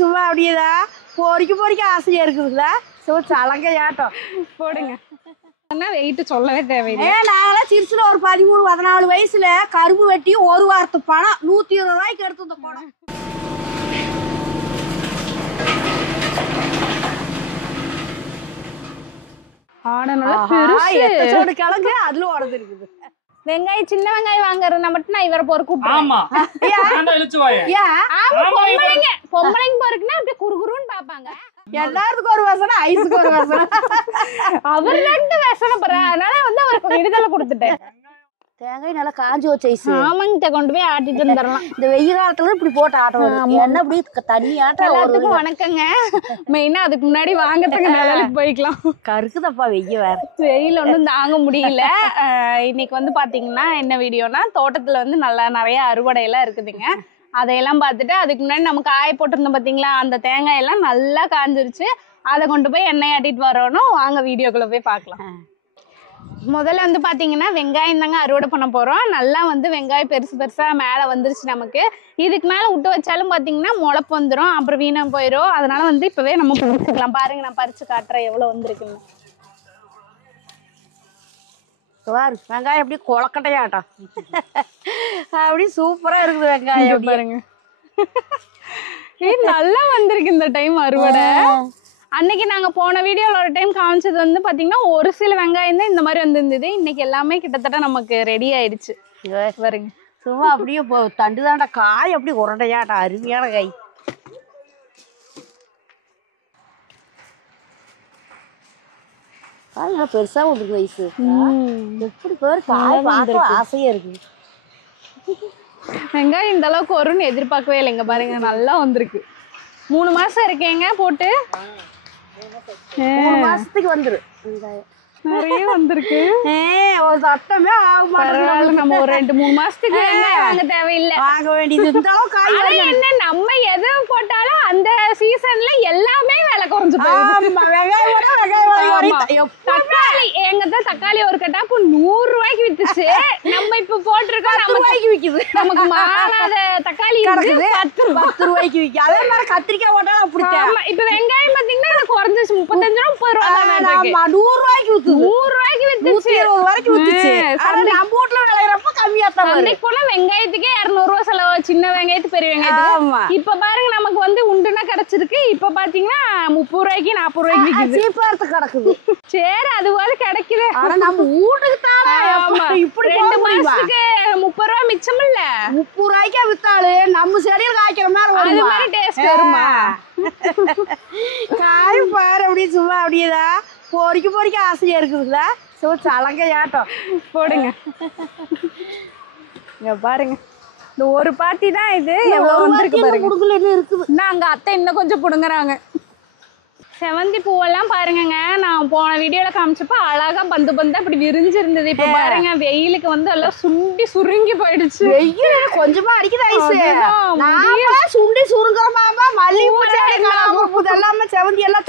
சும்மா அப்படியேதான் பொறிக்க ஆசையா இருக்குதுல்ல சலங்கையாட்டம் போடுங்க. வெயிட் சொல்லவே தேவையில்லை. நாங்களாம் சிரிச்சுல ஒரு 13-14 வயசுல கரும்பு வெட்டி ஒரு வாரத்து பணம் 120 ரூபாய்க்கு எடுத்து இந்த பணம். கிழங்கு அதுல உடம்பு இருக்குது. வெங்காயம் சின்ன வெங்காயம் வாங்குறதுனா மட்டும் நான் இவரை பொறு கூப்பிடுறேன். பொம்பளைங்க பொறுக்குன்னா அப்படியே குறுகுறுன்னு பாப்பாங்க. எல்லாத்துக்கும் ஒரு வசனம், ஐஸுக்கு ஒரு வசனம். அவர் 2 வசனம் போறேன். அதனால வந்து அவருக்கு விடுதலை கொடுத்துட்டேன். தேங்காய் நல்லா காஞ்சி வச்ச ஐஸ். ஆமாங்க, கொண்டு போய் ஆட்டிட்டு வந்துடலாம். இந்த வெயில் காலத்துல இப்படி போட்டு ஆட்டம் என்ன இப்படி தண்ணி ஆட்டம். எல்லாத்துக்கும் வணக்கங்க. மெயினா அதுக்கு முன்னாடி வாங்கறதுக்கு நிழலுக்கு போய்க்கலாம். கருக்குதப்பா வெய்ய வேற. வெயில் ஒன்றும் தாங்க முடியல. இன்னைக்கு வந்து பாத்தீங்கன்னா என்ன வீடியோனா, தோட்டத்துல வந்து நிறைய அறுவடை எல்லாம் இருக்குதுங்க. அதையெல்லாம் பார்த்துட்டு அதுக்கு முன்னாடி நம்ம காய போட்டிருந்தோம் பாத்தீங்களா, அந்த தேங்காய் எல்லாம் நல்லா காஞ்சிருச்சு. அதை கொண்டு போய் எண்ணெய் ஆட்டிட்டு வரணும். வாங்க வீடியோக்குள்ள போய் பார்க்கலாம். முதல்ல வந்து பாத்தீங்கன்னா வெங்காயம் தாங்க அறுவடை பண்ண போறோம். நல்லா வந்து வெங்காயம் பெருசா மேல வந்துருச்சு நமக்கு. இதுக்கு மேல விட்டு வச்சாலும் பாத்தீங்கன்னா முளைப்பு வந்துடும், அப்புறம் வீணா போயிடும். அதனால வந்து இப்பவே நம்ம பறிச்சுக்கலாம். பாருங்க, நான் பறிச்சு காட்டுறேன் எவ்வளவு வந்திருக்குன்னு. வெங்காயம் அப்படியே கொலக்கட்டையாட்டம் அப்படி சூப்பரா இருக்குது வெங்காயம். பாருங்க, நல்லா வந்திருக்கு இந்த டைம் அறுவடை. அன்னைக்கு நாங்க போன வீடியோல ஒரு டைம் காமிச்சது வந்து பாத்தீங்கன்னா ஒரு சில வெங்காயம் தான் இந்த மாதிரி வந்திருந்தது. இன்னைக்கு எல்லாமே கிட்டத்தட்ட நமக்கு ரெடி ஆயிடுச்சு. பாருங்க, சும்மா அப்படியே தண்டு தாண்டா காய் அப்படி உரண்டையாட்டம் அருமையான காய். காய் பெருசா வந்துருக்கு வயசு. எப்படி பேர் காய் பார்க்க ஆசையா இருக்குது. வெங்காயம் இந்த அளவுக்கு வரும்னு எதிர்பார்க்கவே இல்லைங்க. பாருங்க, நல்லா வந்திருக்கு. 3 மாசம் இருக்கேங்க போட்டு. 3 மாசத்துக்கு வந்துரு வெங்காயம் நிறைய வந்திருக்கு. ஒரு சட்டமே ஆக மாட்டேங்குது. நம்ம ஒரு 2-3 மாசத்துக்கு வெங்காயம் வாங்க தேவையில்லை. வாங்க வேண்டியது இந்த அளவு காய். என்ன நம்ம எது போட்டாலும் அந்த சீசன்ல எல்லாமே விலை குறைஞ்சு போகுது. தக்காளி எங்க தக்காளி ஒரு கட்டாப்பு 100 ரூபாய்க்கு வித்துச்சு. நம்ம இப்ப போட்டிருக்கோம் 10 ரூபாய்க்கு விக்குது. நமக்கு மாறாத தக்காளி 10 ரூபாய்க்கு விக்கு. அதே மாதிரி கத்திரிக்காய் போட்டாலும் அப்படித்தான். இப்ப வெங்காயம் பாத்தீங்கன்னா குறைஞ்சிச்சு 35 ரூபா 30 ரூபா. 100 ரூபாய்க்கு வித்து 100 ரூபாய்க்கு வித்துச்சு. 120 வரைக்கும் வித்துச்சு. நம்ம வீட்டுல விளையறப்ப கம்மியா தான். அன்னைக்கு போனா வெங்காயத்துக்கே 200 ரூபா செலவு, சின்ன வெங்காயத்து பெரிய வெங்காயத்துக்கு. இப்ப பாருங்க நமக்கு வந்து உண்டுனா கிடைச்சிருக்கு. இப்ப பாத்தீங்கன்னா 30 ரூபாய்க்கு 40 ரூபாய்க்கு விக்குது. சீப்பா கிடக்குது. சரி, அது போல கிடைக்குது. ஆனா நம்ம வீட்டுக்கு தானே இப்படி 2 மாசத்துக்கு 30 ரூபா மிச்சம் இல்ல. 30 ரூபாய்க்கே வித்தாலு நம்ம செடியில் காய்க்கிற மாதிரி அது மாதிரி டேஸ்ட் வருமா? காய் பாரு அப்படியே சும்மா அப்படியேதான் பொறிக்க ஆசையா இருக்குதுல்ல சலங்கையாட்டம். போடுங்க. இங்க பாருங்க, இந்த ஒரு பாத்தி தான் இது. எவ்வளவு வந்திருக்கு பாருங்க. முடுக்குல என்ன இருக்குது. அங்க அத்தை இன்னும் கொஞ்சம் புடுங்குறாங்க. செவந்தி பூவெல்லாம் பாருங்க, நான் போன வீடியோல காமிச்சப்ப அழகா பந்தா அப்படி விரிஞ்சு இருந்தது. இப்ப பாருங்க வெயிலுக்கு வந்து எல்லாம் சுண்டி சுருங்கி போயிடுச்சு. வெயில் கொஞ்சமா அடிக்குது ஐஸ். சுண்டி சுருங்குறமாமா மல்லிகைப்பூ எல்லாமே செவந்தி எல்லாம்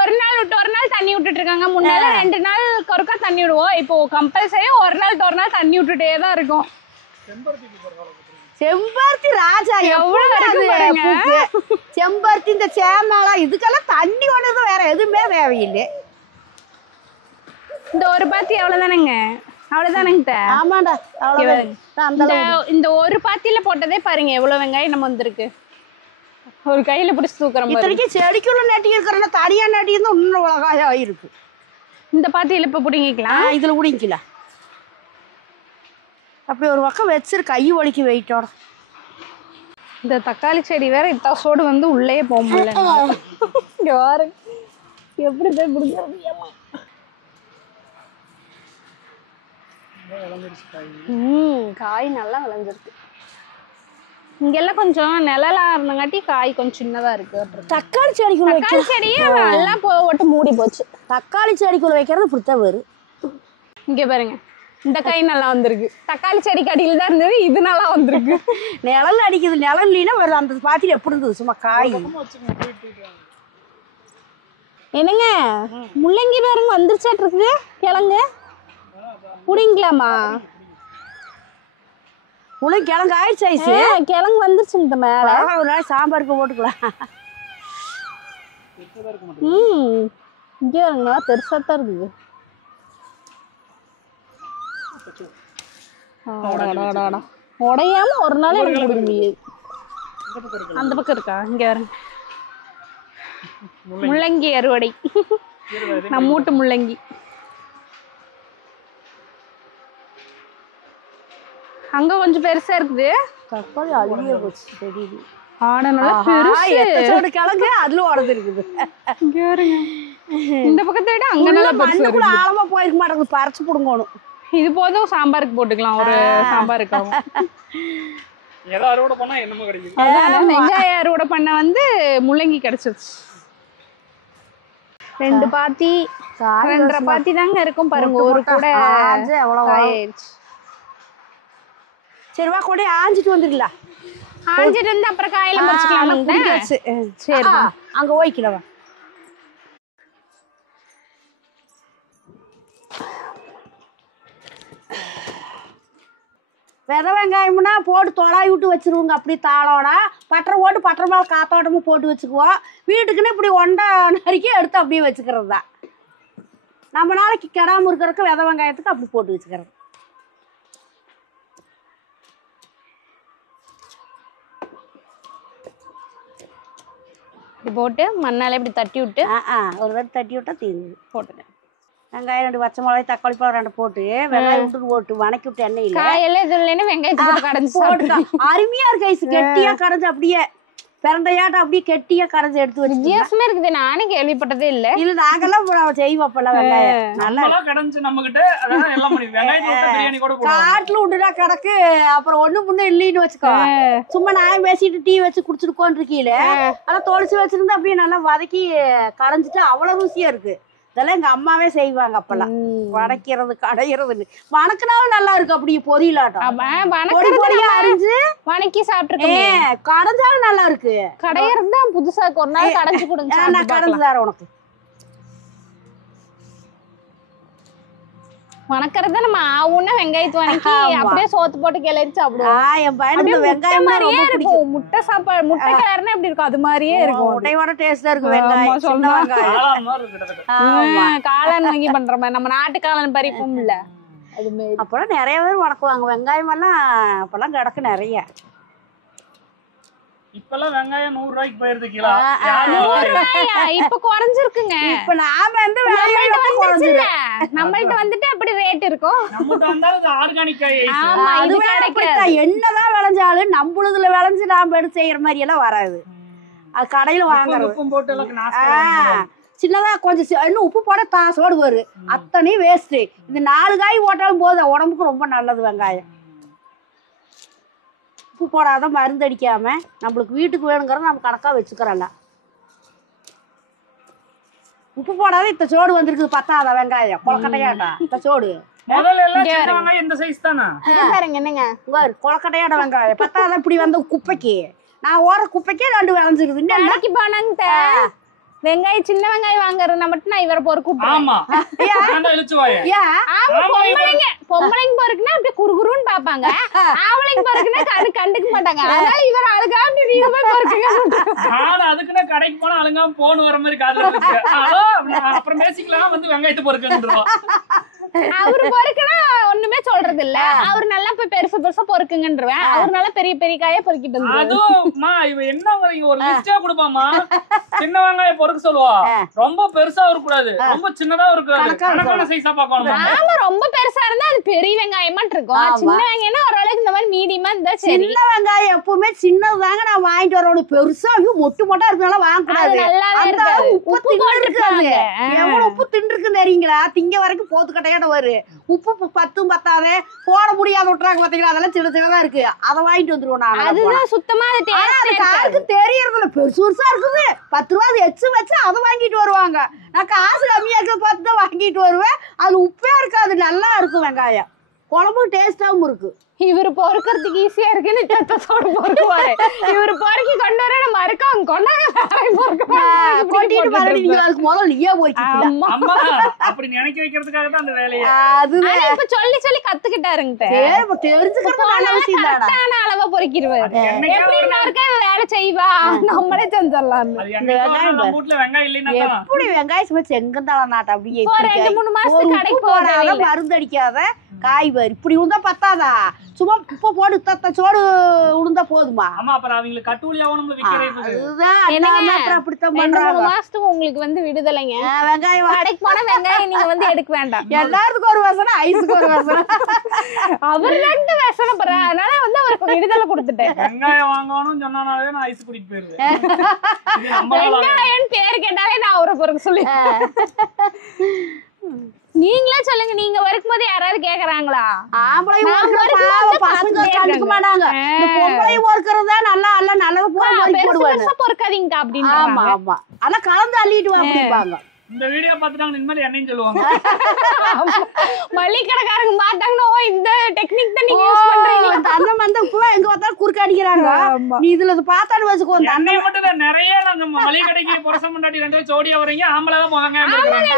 ஒரு நாள் விட்டு ஒரு நாள் தண்ணி விட்டுட்டு இருக்காங்க. முன்னால 2 நாள் ஒருக்கா தண்ணி விடுவோம். இப்போ கம்பல்சரி ஒரு நாள் தண்ணி விட்டுட்டே தான் இருக்கும். செம்பருத்தி ராஜா எவ்வளவு செம்பருத்தி இந்த சேமலா இதுக்கெல்லாம் தண்ணி ஒண்ணு வேற எதுவுமே தேவையில்லை. இந்த ஒரு பாத்தி எவ்வளவுதானங்க? அவ்வளவுதானங்க. ஆமாண்டா, இந்த ஒரு பாத்தியில போட்டதே பாருங்க எவ்வளவு வெங்காயம் நம்ம வந்திருக்கு. ஒரு கையில பிடிச்சு தூக்குற மாதிரி. செடிக்குள்ள நட்டி இருக்கிற தனியா நட்டி இருந்தா இன்னும் உலகாயா இருக்கு. இந்த பாத்தியில இப்ப புடிங்கிக்கலாம். இதுல புடிங்கிக்கலாம். அப்படி ஒரு பக்கம் வச்சிரு கை வலிக்கு வெயிட்டோட. இந்த தக்காளி செடி வேற இத்தாசோடு வந்து உள்ளே போக முடியல. எப்படி போய் பிடிக்கிறது? காய் நல்லா விளைஞ்சிருக்கு. இங்கெல்லாம் கொஞ்சம் நிழலா இருந்தங்காட்டி காய் கொஞ்சம் சின்னதா இருக்கு. தக்காளி செடியே நல்லா போட்டு மூடி போச்சு. தக்காளி செடிக்குள்ள வைக்கிறது இப்படித்தான் வரும். இங்க பாருங்க, இந்த காய் நல்லா வந்திருக்கு. தக்காளி செடிக்கு அடியில் தான் இருந்தது, இது நல்லா வந்திருக்கு. நிழல் அடிக்குது. நிழல் இல்லைன்னா வருது. அந்த பாத்தியில எப்படி இருந்தது சும்மா காய். என்னங்க முள்ளங்கி பாருங்க வந்துருச்சாட்டு இருக்குது. கிழங்கு புடிங்கலாமா? முள்ளங்கி கிழங்கு ஆயிடுச்சு ஐசு. கிழங்கு வந்துருச்சு இந்த மேல. ஒரு நாள் சாம்பாருக்கு போட்டுக்கலாம். இங்கே நல்லா பெருசா தான் இருக்குது. உடையாம ஒரு நாள் எனக்கு கொடுக்க முடியாது. அந்த பக்கம் இருக்கா? இங்க வரேன். முள்ளங்கி அறுவடை. நம்ம வீட்டு முள்ளங்கி. அங்க கொஞ்சம் பெருசா இருக்குது. தக்காளி அழிய போச்சு தெரியுது. கிழங்கு அதுல உடது இருக்குது. இந்த பக்கத்தை விட அங்க நல்லா மண்ணுக்குள்ள ஆழமா போயிருக்க மாட்டேங்குது. பறிச்சு புடுங்கணும். இது போதும் சாம்பாருக்கு போட்டுக்கலாம். ஒரு சாம்பாருக்கு வெங்காய அறுவடை பண்ண வந்து முள்ளங்கி கிடைச்சிருச்சு. 2 பாத்தி 2.5 பாத்தி தாங்க இருக்கும் பாருங்க. ஒரு கூட ஆயிடுச்சு. சரி வா கூட ஆஞ்சிட்டு வந்துடலாம். ஆஞ்சிட்டு வந்து அப்புறம் காயில பறிச்சுக்கலாம். சரி அங்க ஓய்க்கலவா. விதை வெங்காயம்னா போட்டு தொலாவி விட்டு வச்சிருவோங்க. அப்படி தாளோட பட்டரை போட்டு பட்டரை மேலே காத்தோட்டமும் போட்டு வச்சுக்குவோம். வீட்டுக்குன்னு இப்படி ஒண்டா நறுக்கி எடுத்து அப்படியே வச்சுக்கிறது தான். நம்ம நாளைக்கு கெடாமல் இருக்கிறதுக்கு விதை வெங்காயத்துக்கு அப்படி போட்டு வச்சுக்கிறது. இப்படி போட்டு மண்ணால இப்படி தட்டி விட்டு ஒரு தடவை தட்டி விட்டா தீர்ந்து போட்டுட்டேன். வெங்காயம் 2 பச்சை மிளகாய் தக்காளி பழம் 2 போட்டு வெங்காயம் விட்டு போட்டு வணக்கி விட்டு எண்ணெயில் காயெல்லாம் இது இல்லைன்னா வெங்காயத்தை போட்டு கடைஞ்சி போட்டுட்டோம். அருமையா இருக்கு ஐஸ். கெட்டியா கடைஞ்சு அப்படியே பிறந்தையாட்டம் அப்படியே கெட்டியா கடைஞ்சி எடுத்து வச்சு வித்தியாசமா இருக்குது. நானே கேள்விப்பட்டதே இல்ல. இல்ல நாங்கெல்லாம் செய்வோம் அப்பெல்லாம். வெங்காயம் நல்லா காட்டுல விட்டுட்டா கிடக்கு. அப்புறம் ஒண்ணு முன்ன இல்லைன்னு வச்சுக்கோ. சும்மா நான் பேசிட்டு டீ வச்சு குடிச்சிட்டு உட்காந்துருக்கீல. ஆனா தொளிச்சு வச்சிருந்து அப்படியே நல்லா வதக்கி கடைஞ்சிட்டு அவ்வளவு ருசியா இருக்கு. இதெல்லாம் எங்க அம்மாவே செய்வாங்க அப்பெல்லாம். வதக்கிறது கடையிறது வணக்கினாலும் நல்லா இருக்கு. அப்படி பொரியலாட்டம் அரிஞ்சு வணக்கி சாப்பிட்டுருக்கேன். கடைஞ்சாலும் நல்லா இருக்கு. கடையிறது தான் புதுசா இருக்கு. ஒரு நாள் கடைஞ்சு கொடுங்க. நான் கடைஞ்சு தரேன் உனக்கு. வணக்கறத நம்ம ஆவுன்னா வெங்காயத்தை வணக்கி அப்படியே சோத்து போட்டு கிளறி சாப்பிடுவோம். என் பையனுக்கு வெங்காயம் மாதிரியே இருக்கும். முட்டை சாப்பாடு முட்டை கிளறுனா எப்படி இருக்கும் அது மாதிரியே இருக்கும். முட்டையோட டேஸ்டா இருக்கும் வெங்காயம். காளான் வாங்கி பண்ற மாதிரி நம்ம நாட்டு காளான் பறிப்போம் இல்ல அது மாதிரி. அப்பெல்லாம் நிறைய பேர் வணக்குவாங்க. வெங்காயம் எல்லாம் அப்பெல்லாம் கிடக்கு நிறைய. இப்பெல்லாம் வெங்காயம் 100 ரூபாய்க்கு போயிருது கிலோ. இப்ப குறைஞ்சிருக்குங்க. இப்ப நாம வந்து நம்மள்ட்ட வந்துட்டு அப்படி ரேட் இருக்கும். என்னதான் விளைஞ்சாலும் நம்மளுதுல விளைஞ்சு நாம எடுத்து செய்யற மாதிரி எல்லாம் வராது. அது கடையில வாங்குறது. சின்னதா கொஞ்சம் இன்னும் உப்பு போட தாசோடு வரும். அத்தனையும் வேஸ்ட். இந்த 4 காய் போட்டாலும் போதும். உடம்புக்கு ரொம்ப நல்லது வெங்காயம். உப்பு போடாத மருந்து அடிக்காம நம்மளுக்கு வீட்டுக்கு வேணுங்கிறத நம்ம கணக்கா வச்சுக்கிறோம்ல. உப்பு போடாத இத்த சோடு வந்திருக்குது. பத்தாத வெங்காயம் கொலக்கட்டையாட்டா இத்த சோடு. என்னங்க கொலக்கட்டையாட வெங்காயம் பத்தாத இப்படி வந்த குப்பைக்கு. நான் ஓர குப்பைக்கே 2 விளைஞ்சிருக்குது. இன்னைக்கு போனாங்க வெங்காயம் சின்ன வெங்காயம் வாங்குறதுனா மட்டும் நான் இவரை போற கூப்பிடுறேன். பொம்பளைங்க போறதுக்குன்னா அப்படியே குறுகுறுன்னு பாப்பாங்க. ஆவளைங்க போறதுக்குன்னா கண்டுக்க மாட்டாங்க. அதனால இவர் அழுகாம நீங்க போய் போறீங்க. அதுக்குன்னா கடைக்கு போனா அழுங்காம போன் வர மாதிரி காதுல இருக்கு. அப்புறம் பேசிக்கலாம் வந்து வெங்காயத்தை பொறுக்குன்றோம். அவரு பொறுக்குன்னா ஒண்ணுமே சொல்றது இல்ல. அவரு நல்லா போய் பெருசு பெருசா பொறுக்குங்கன்றவேன். அவரு நல்லா பெரிய பெரிய காய பொறுக்கிட்டு வந்து அதுவும்மா இவ என்ன ஒரு லிஸ்டா கொடுப்பாமா. சின்ன வெங்காயம் பொறுக்க சொல்லுவா. ரொம்ப பெருசா இருக்கக்கூடாது, ரொம்ப சின்னதா இருக்கக்கூடாது. சைஸா பாக்கணும். ஆமா ரொம்ப பெருசா இருந்தா அது பெரிய வெங்காயமா இருக்கும். சின்ன வெங்காயம்னா ஓரளவுக்கு இந்த மாதிரி மீடியமா இருந்தா சரி. சின்ன வெங்காயம் எப்பவுமே சின்னதாங்க நான் வாங்கிட்டு வரணும். பெருசா மொட்டு மொட்டா இருக்கனால வாங்கக்கூடாது. உப்பு தின்னு எவ்வளவு உப்பு தின்னு தெரியுங்களா? திங்க வரைக்கும் போத்துக்கட்டையாட்ட வரு. உப்பு 10 பத்தாத போட முடியாத விட்டுறாங்க பாத்தீங்களா? அதெல்லாம் சின்ன சின்னதா இருக்கு. அதை வாங்கிட்டு வந்துருவோம். நான் அதுதான் சுத்தமா யாருக்கு தெரியறதுல பெருசு பெருசா இருக்குது. 10 ரூபா எச்சு வச்சு அதை வாங்கிட்டு வருவாங்க. நான் காசு கம்மியா இருக்க பார்த்து தான் வாங்கிட்டு வருவேன். அது உப்பே இருக்காது, நல்லா இருக்கும் வெங்காயம். குழம்பு டேஸ்டாவும் இருக்கு. இவரு பொறுக்கிறதுக்கு ஈஸியா இருக்குன்னு சத்தத்தோடு பொறுக்குவாரு. இவரு பொறுக்கி கொண்டு வர நம்ம இருக்கும் கொட்டிட்டு மறுபடியும் நீங்க அதுக்கு முதல்ல நீயே போய்க்கிட்டீங்க. அம்மா அப்படி நினைக்க வைக்கிறதுக்காக தான் அந்த வேலையை. அதுதான் இப்ப சொல்லி சொல்லி கத்துக்கிட்டாருங்க. தெரிஞ்சுக்கிறது நல்ல விஷயம் தானே. கரெக்டான அளவா பொறுக்கிடுவாரு. எப்படி இருக்க வேலை செய்வா நம்மளே செஞ்சிடலாம். நம்ம வீட்ல வெங்காயம் இல்லைன்னா எப்படி வெங்காயம் சமைச்சு எங்க இருந்தாலும் நாட்டு அப்படியே 2-3 மாசத்துக்கு கடைக்கு போறாத மருந்து அடிக்காத காய்கறி இப்படி இருந்தா பத்தாதா? சும்மா உப்பு போட்டு தத்த சோடு உளுந்தா போதுமா? ஆமா அப்புறம் அவங்களுக்கு கட்டுவலியாவும் நம்ம விக்கிறதுக்கு. அதுதான் அப்புறம் அப்படித்தான் பண்றாங்க. 2-3 மாசத்துக்கு உங்களுக்கு வந்து விடுதலைங்க. வெங்காயம் கடைக்கு போனா வெங்காயம் நீங்க வந்து எடுக்க வேண்டாம். எல்லாத்துக்கும் ஒரு வாசனை, ஐஸுக்கு ஒரு வாசனை. அவர் 2 வாசனை போற, அதனால வந்து அவருக்கு விடுதலை கொடுத்துட்டேன். வெங்காயம் வாங்கணும்னு சொன்னாலே நான் ஐஸ் குடிக்க போயிருவேன். வெங்காயம் பேர் கேட்டாலே நான் அவரை பொறுக்க சொல்லி. நீங்களே சொல்லுங்க, நீங்க வரும்போது யாராவது கேக்குறாங்களா? ஆம்பளை பசங்க கண்டுக்க மாட்டாங்க. இந்த பொம்பளை ஒர்க்கறதா நல்லா அல்ல நல்லது போடுவாங்க. பொறுக்காதீங்க அப்படின்னு. ஆமா ஆமா, ஆனா கலந்து அள்ளிட்டு வா அப்படிப்பாங்க. இந்த வீடியோ பார்த்துட்டாங்க இனிமேல் என்னன்னு சொல்லுவாங்க. மளிகை கடைக்காரங்க பார்த்தாங்கன்னா இந்த டெக்னிக் தான் நீங்க யூஸ் பண்றீங்க. அந்த மந்த பூரா எங்க பார்த்தாலும் குறுக்க அடிக்கிறாங்க. நீ இதுல பார்த்தாலும் வச்சுக்கோ. தண்ணி மட்டும் தான் நிறைய நம்ம மளிகை கடைக்கு புரசம் முன்னாடி 2 ஜோடியா வரீங்க. ஆம்பளை தான் போவாங்க.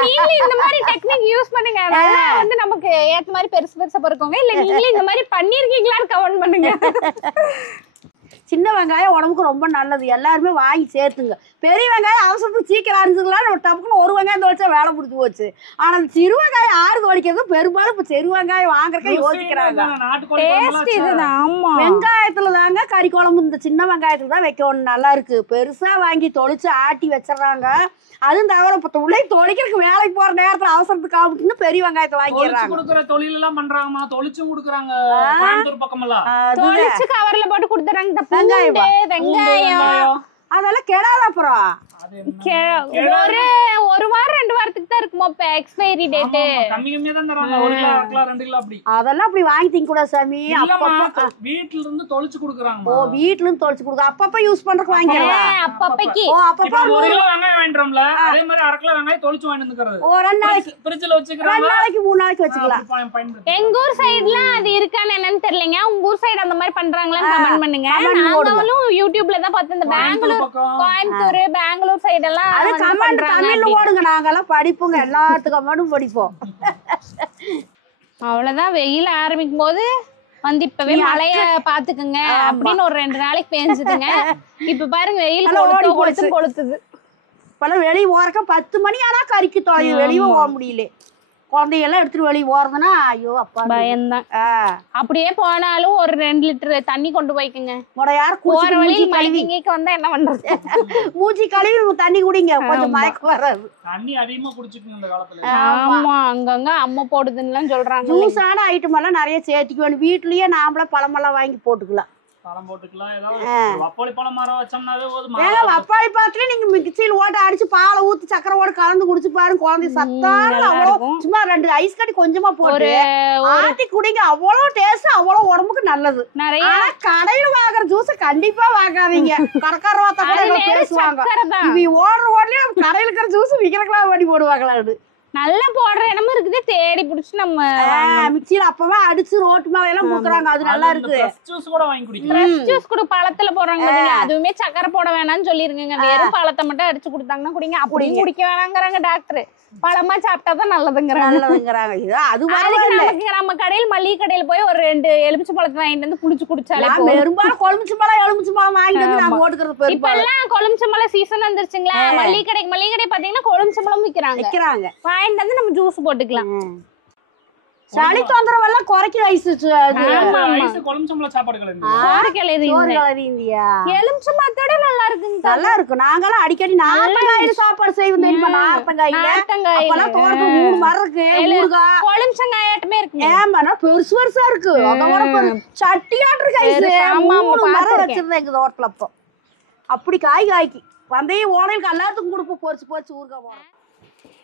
நீங்களே இந்த மாதிரி டெக்னிக் யூஸ் பண்ணுங்க. அதனால வந்து நமக்கு ஏத்த மாதிரி பெருசு பெருசா பொறுக்கோங்க. இல்ல நீங்களே இந்த மாதிரி பண்ணிருக்கீங்களான்னு கமெண்ட் பண்ணுங்க. சின்ன வெங்காயம் உடம்புக்கு ரொம்ப நல்லது. எல்லாருமே வாங்கி சேர்த்துங்க. பெரிய வெங்காயம் அவசரத்துக்கு சீக்கிரம் அரிஞ்சுக்கலாம். டப்புக்குன்னு ஒரு வெங்காயம் தோலிச்சா வேலை முடிச்சு போச்சு. ஆனா அந்த சிறு வெங்காயம் ஆறு தோலிக்கிறது பெரும்பாலும் இப்ப சிறு வெங்காயம் வாங்குறதுக்கு யோசிக்கிறாங்க. வெங்காயத்துல தாங்க கறி குழம்பு இந்த சின்ன வெங்காயத்துல தான் வைக்கணும். நல்லா இருக்கு. பெருசா வாங்கி தொளிச்சு ஆட்டி வச்சிடறாங்க. அதுவும் தவிர இப்ப உள்ளே தொளிக்கிறதுக்கு வேலைக்கு போற நேரத்துல அவசரத்துக்கு ஆகுதுன்னு பெரிய வெங்காயத்தை வாங்கிடுறாங்க. கொடுக்குற தொழில் எல்லாம் பண்றாங்கம்மா. தொளிச்சும் கொடுக்குறாங்க. கோயம்புத்தூர் பக்கம் எல்லாம் தொளிச்சு கவர்ல போட்டு கொடுத்துறாங்க. வெங்காயம் அதெல்லாம் கெடாத. அப்புறம் ஒரு வாரம் 2 வாரத்துக்கு தான் இருக்குமா எக்ஸ்பைரி டேட். கம்மி கம்மியா தான் தராங்க. 1 கிலோ 2 கிலோ அப்படி. அதெல்லாம் அப்படி வாங்கி திங்க கூடாது சாமி. அப்பப்ப வீட்ல இருந்து தொளிச்சு கொடுக்குறாங்க. ஓ வீட்ல இருந்து தொளிச்சு கொடுக்குறாங்க. அப்பப்ப யூஸ் பண்றதுக்கு வாங்கிக்கலாம். அப்பப்பைக்கு அப்பப்ப 1 கிலோ வெங்காயம் வாங்கிட்டோம்ல. அதே மாதிரி 1/2 கிலோ வெங்காயம் தொளிச்சு வாங்கிட்டு வந்துக்கிறது. ஓ 2 நாளைக்கு ஃப்ரிட்ஜ்ல வச்சுக்கறாங்க. 2 நாளைக்கு 3 நாளைக்கு வச்சுக்கலாம். எங்க ஊர் சைடுல அது இருக்கான்னு என்னன்னு தெரியலங்க. உங்க ஊர் சைடு அந்த மாதிரி பண்றாங்களான்னு கமெண்ட் பண்ணுங்க. நாங்களும் யூடியூப்ல தான் பார்த்தேன். இந்த பெங்களூர் கோயம்புத்தூர் பெங்களூர் சைடு எல்லாம் அது கமெண்ட் தமிழ்ல ஓடுங்க. நாங்கெல்லாம் படிப்போங்க. எல்லாத்துக்கும் கமெண்டும் படிப்போம். அவ்வளவுதான். வெயில் ஆரம்பிக்கும் போது வந்து இப்பவே மழைய பாத்துக்குங்க அப்படின்னு ஒரு 2 நாளைக்கு பேஞ்சுதுங்க. இப்ப பாருங்க வெயில் கொளுத்துது. இப்பெல்லாம் வெளியே ஓரக்க 10 மணி ஆனா கறிக்கு தொலையும். வெளியே போக முடியல. குழந்தையெல்லாம் எடுத்துட்டு வெளியே போறதுன்னா ஐயோ அப்பா பயம்தான். அப்படியே போனாலும் ஒரு 2 லிட்டர் தண்ணி கொண்டு போய்க்குங்க. போற வழி மயங்கிக்கு வந்தா என்ன பண்றது? மூஞ்சி கழுவி தண்ணி குடிங்க. கொஞ்சம் மயக்கம் வராது. தண்ணி அதிகமா குடிச்சுக்கணும் இந்த காலத்துல. ஆமா அங்கங்க அம்மா போடுதுன்னு சொல்றாங்க. ஜூஸான ஐட்டம் எல்லாம் நிறைய சேர்த்துக்க வேணும். வீட்லயே நாமள பழமெல்லாம் வாங்கி போட்டுக்கலாம். பழம் போட்டுக்கலாம். ஏதாவது வப்பாளி பழம் மரம் வச்சோம்னாவே போதும். வப்பாளி பழத்துல நீங்க மிக்சியில ஓட்ட அடிச்சு பாலை ஊத்தி சக்கரை ஓட கலந்து குடிச்சு பாருங்க. குழந்தை சத்தான அவ்வளவு. சும்மா 2 ஐஸ் கட்டி கொஞ்சமா போட்டு ஆட்டி குடிங்க. அவ்வளவு டேஸ்ட், அவ்வளவு உடம்புக்கு நல்லது. ஆனா கடையில வாங்குற ஜூஸ கண்டிப்பா வாங்காதீங்க. கடைக்கார பேசுவாங்க. ஓடுறதுலயே கடையில இருக்கிற ஜூஸ் விக்கிறக்கலாம் பண்ணி போடுவாங்களா. நல்லா போடுற இடமும் இருக்குது. தேடி புடிச்சு நம்ம மிக்சியில அப்பவே அடிச்சு ரோட்டு மேல எல்லாம் போக்குறாங்க. அது நல்லா இருக்கு. ஃப்ரெஷ் ஜூஸ் கூட வாங்கி குடிங்க. ஃப்ரெஷ் ஜூஸ் கூட பழத்துல போடுறாங்க. அதுவுமே சக்கரை போட வேணாம்னு சொல்லிருங்க. வெறும் பழத்தை மட்டும் அடிச்சு கொடுத்தாங்கன்னா குடிங்க. அப்படியும் குடிக்க வேணாங்கிறாங்க டாக்டர். பழமா சாப்பிட்டாதான் நல்லதுங்கிறாங்க. நம்ம கடையில் மளிகை கடையில போய் ஒரு 2 எலுமிச்சை பழத்தை வாங்கிட்டு வந்து புளிச்சு குடிச்சாலே பெரும்பாலும் எலுமிச்சை பழம் வாங்கிட்டு நாங்க ஓட்டுக்கிறது. இப்ப எல்லாம் கொழுமிச்சம்பழம் சீசன் வந்துருச்சுங்களா. மளிகை கடை பாத்தீங்கன்னா கொழுமிச்சம்பழம் விக்கிறாங்க. வாங்கிட்டு வந்து நம்ம ஜூஸ் போட்டுக்கலாம். சளி தொந்தரவெல்லாம் குறைக்கிற ஐஸ். கொழுமிச்சம்பழம் சாப்பாடுகள் எலுமிச்சம்பழத்தோட நல்லா இருக்குங்க. நல்லா இருக்கும். நாங்கெல்லாம் அடிக்கடி நார்த்தங்காயில சாப்பாடு செய்வோம் தெரியுமா. நார்த்தங்காயில தோட்டத்துல 3 மரம் இருக்கு. கொழுமிச்சங்காயாட்டமே இருக்கு. ஏமா பெருசு பெருசா இருக்கு. அதோட சட்டியாட்டு இருக்கு ஐஸ். 3 மரம் வச்சிருந்தேன் எங்க தோட்டத்துல. அப்போ அப்படி காய்க்கு வந்தைய ஓடையிலுக்கு எல்லாத்துக்கும் கொடுப்போம். பொறிச்சு ஊருக்கா போறோம்.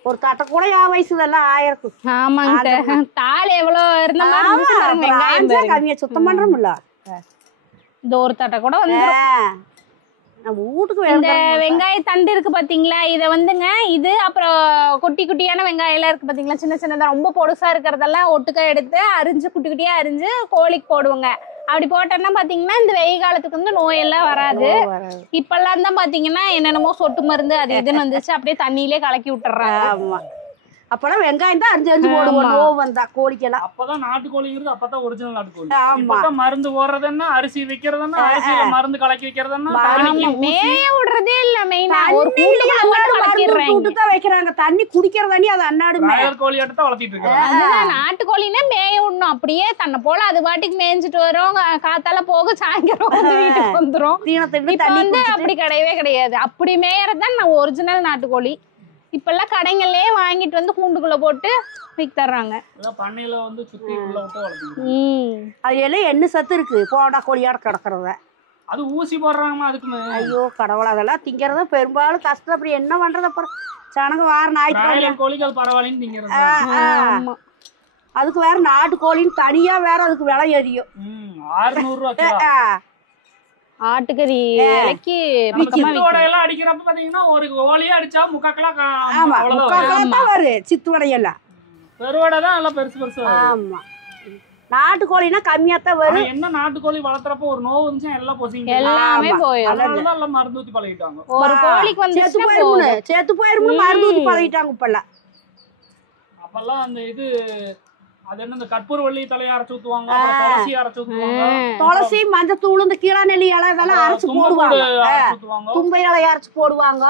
ஒரு தட்டை கூட என் வயசுல எல்லாம் ஆயிருக்கும். ஆமாங்க. தாள் எவ்வளவு இருந்த மாதிரி கம்மியா சுத்தம் பண்றோம்ல. இந்த ஒரு தட்டை கூட வந்து நம்ம வீட்டுக்கு இந்த வெங்காய தண்டு இருக்கு பாத்தீங்களா. இத வந்துங்க இது அப்புறம் குட்டி குட்டியான வெங்காயம் எல்லாம் இருக்கு பாத்தீங்களா. சின்ன சின்னதா ரொம்ப பொடுசா இருக்கிறதெல்லாம் ஒட்டுக்கா எடுத்து அரிஞ்சு குட்டி குட்டியா அரிஞ்சு கோழிக்கு போடுவோங்க. அப்படி போட்டோம்னா பாத்தீங்கன்னா இந்த வெயில் காலத்துக்கு வந்து நோயெல்லாம் வராது. இப்பெல்லாம் தான் பாத்தீங்கன்னா என்னென்னமோ சொட்டு மருந்து அது இதுன்னு வந்துச்சு, அப்படியே தண்ணியிலே கலக்கி விட்டுறாங்க. ஆமா, அப்பெல்லாம் வெங்காயம் தான் அரிஞ்சு போடுவோம் நோவு வந்தா கோழிக்கெல்லாம். அப்பதான் நாட்டுக்கோழிங்கிறது அப்பதான் ஒரிஜினல் நாட்டுக்கோழி. இப்பதான் மருந்து போடுறதுன்னா அரிசி வைக்கிறதுன்னா அரிசியில மருந்து கலக்கி வைக்கிறதுன்னா மேய விடுறதே இல்ல. மெயினா ஒரு கூண்டுக்குள்ள மட்டும் கலக்கிடுறாங்க. தான் வைக்கிறாங்க. தண்ணி குடிக்கிற தண்ணி அது அன்னாடு கோழி தான் வளர்த்திட்டு இருக்காங்க. அதுதான் நாட்டுக்கோழின்னா மேய விடணும். அப்படியே தன்னை போல அது பாட்டுக்கு மேய்ஞ்சிட்டு வரும், காத்தால போக சாயங்காலம் வந்து வீட்டுக்கு வந்துரும். இப்ப வந்து அப்படி கிடையவே கிடையாது. அப்படி மேயறதுதான் நான் ஒரிஜினல் நாட்டுக்கோழி. இப்பெல்லாம் கடைங்கள்லயே வாங்கிட்டு வந்து கூண்டுக்குள்ள போட்டு வித்துறாங்க. பண்ணையில வந்து சுத்தி உள்ள விட்டு வளர்த்துறாங்க. அது எல்லாம் என்ன சத்து இருக்கு போடா கோழியாட கிடக்குறத. அது ஊசி போடுறாங்கம்மா அதுக்குமே. ஐயோ கடவுள், அதெல்லாம் திங்கிறத பெரும்பாலும் கஷ்டம். அப்படி என்ன பண்றது? அப்புறம் சனங்க வார ஞாயிற்றுக்கிழமை கோழிகள் பரவாயில்லன்னு திங்கிறது. அதுக்கு வேற நாட்டு கோழின்னு தனியா வேற அதுக்கு விலை ஏறியும். 600 ரூபாய் ஆட்டுக்கறி விலைக்கு எல்லாம் அடிக்கிறப்ப பாத்தீங்கன்னா ஒரு கோழியே அடிச்சா முக்காக்கெல்லாம் வரும். சித்துவடையெல்லாம் பெருவடை தான் எல்லாம் பெருசு பெருசு. ஆமா, நாட்டுக்கோழினா கம்மியா தான் வரும். என்ன நாட்டுக்கோழி வளர்த்துறப்ப ஒரு நோவு வந்துச்சு எல்லாம் பொசிங்க எல்லாமே போயிடும். அதனாலதான் எல்லாம் மருந்து ஊத்தி பழகிட்டாங்க. ஒரு கோழிக்கு வந்து செத்து போயிரும்னு மருந்து ஊத்தி பழகிட்டாங்க இப்பெல்லாம். அப்பெல்லாம் அந்த இது அது என்ன இந்த கற்பூரவள்ளி தலையை அரைச்சு ஊத்துவாங்க, துளசி அரைச்சு ஊத்துவாங்க, துளசி மஞ்சத்தூள் இந்த கீழாநெல்லி இலை இதெல்லாம் அரைச்சு போடுவாங்க, தும்பை இலையை அரைச்சு போடுவாங்க.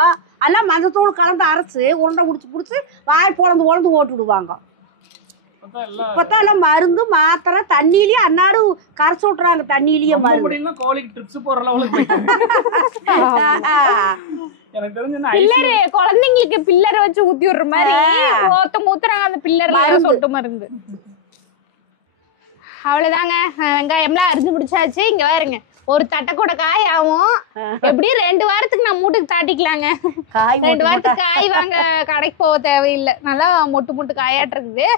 எல்லாம் மஞ்சத்தூள் கலந்து அரைச்சு உருண்டை புடிச்சு வாய் பொழந்து ஓட்டு விடுவாங்க. இப்பதான் எல்லாம் மருந்து மாத்திரை தண்ணியிலயே அன்னாடு கரைச்சு விட்டுறாங்க. தண்ணியிலயே மருந்து கோழிக்கு ட்ரிப்ஸ் போற லெவலுக்கு எனக்கு தெரிஞ்சு பில்லரு குழந்தைங்களுக்கு பில்லரை வச்சு ஊத்தி விடுற மாதிரி ஊத்துறாங்க. அந்த பில்லர்ல சொட்டு மருந்து. அவ்வளவுதாங்க, வெங்காயம்லாம் அரிஞ்சு பிடிச்சாச்சு. இங்க பாருங்க, ஒரு தட்டை கூட காய் ஆகும். எப்படியும் 2 வாரத்துக்கு நான் மூட்டுக்கு தாட்டிக்கலாங்க. 2 வாரத்துக்கு காய் வாங்க கடைக்கு போக தேவையில்லை. நல்லா மொட்டு காயாட்டு இருக்குது.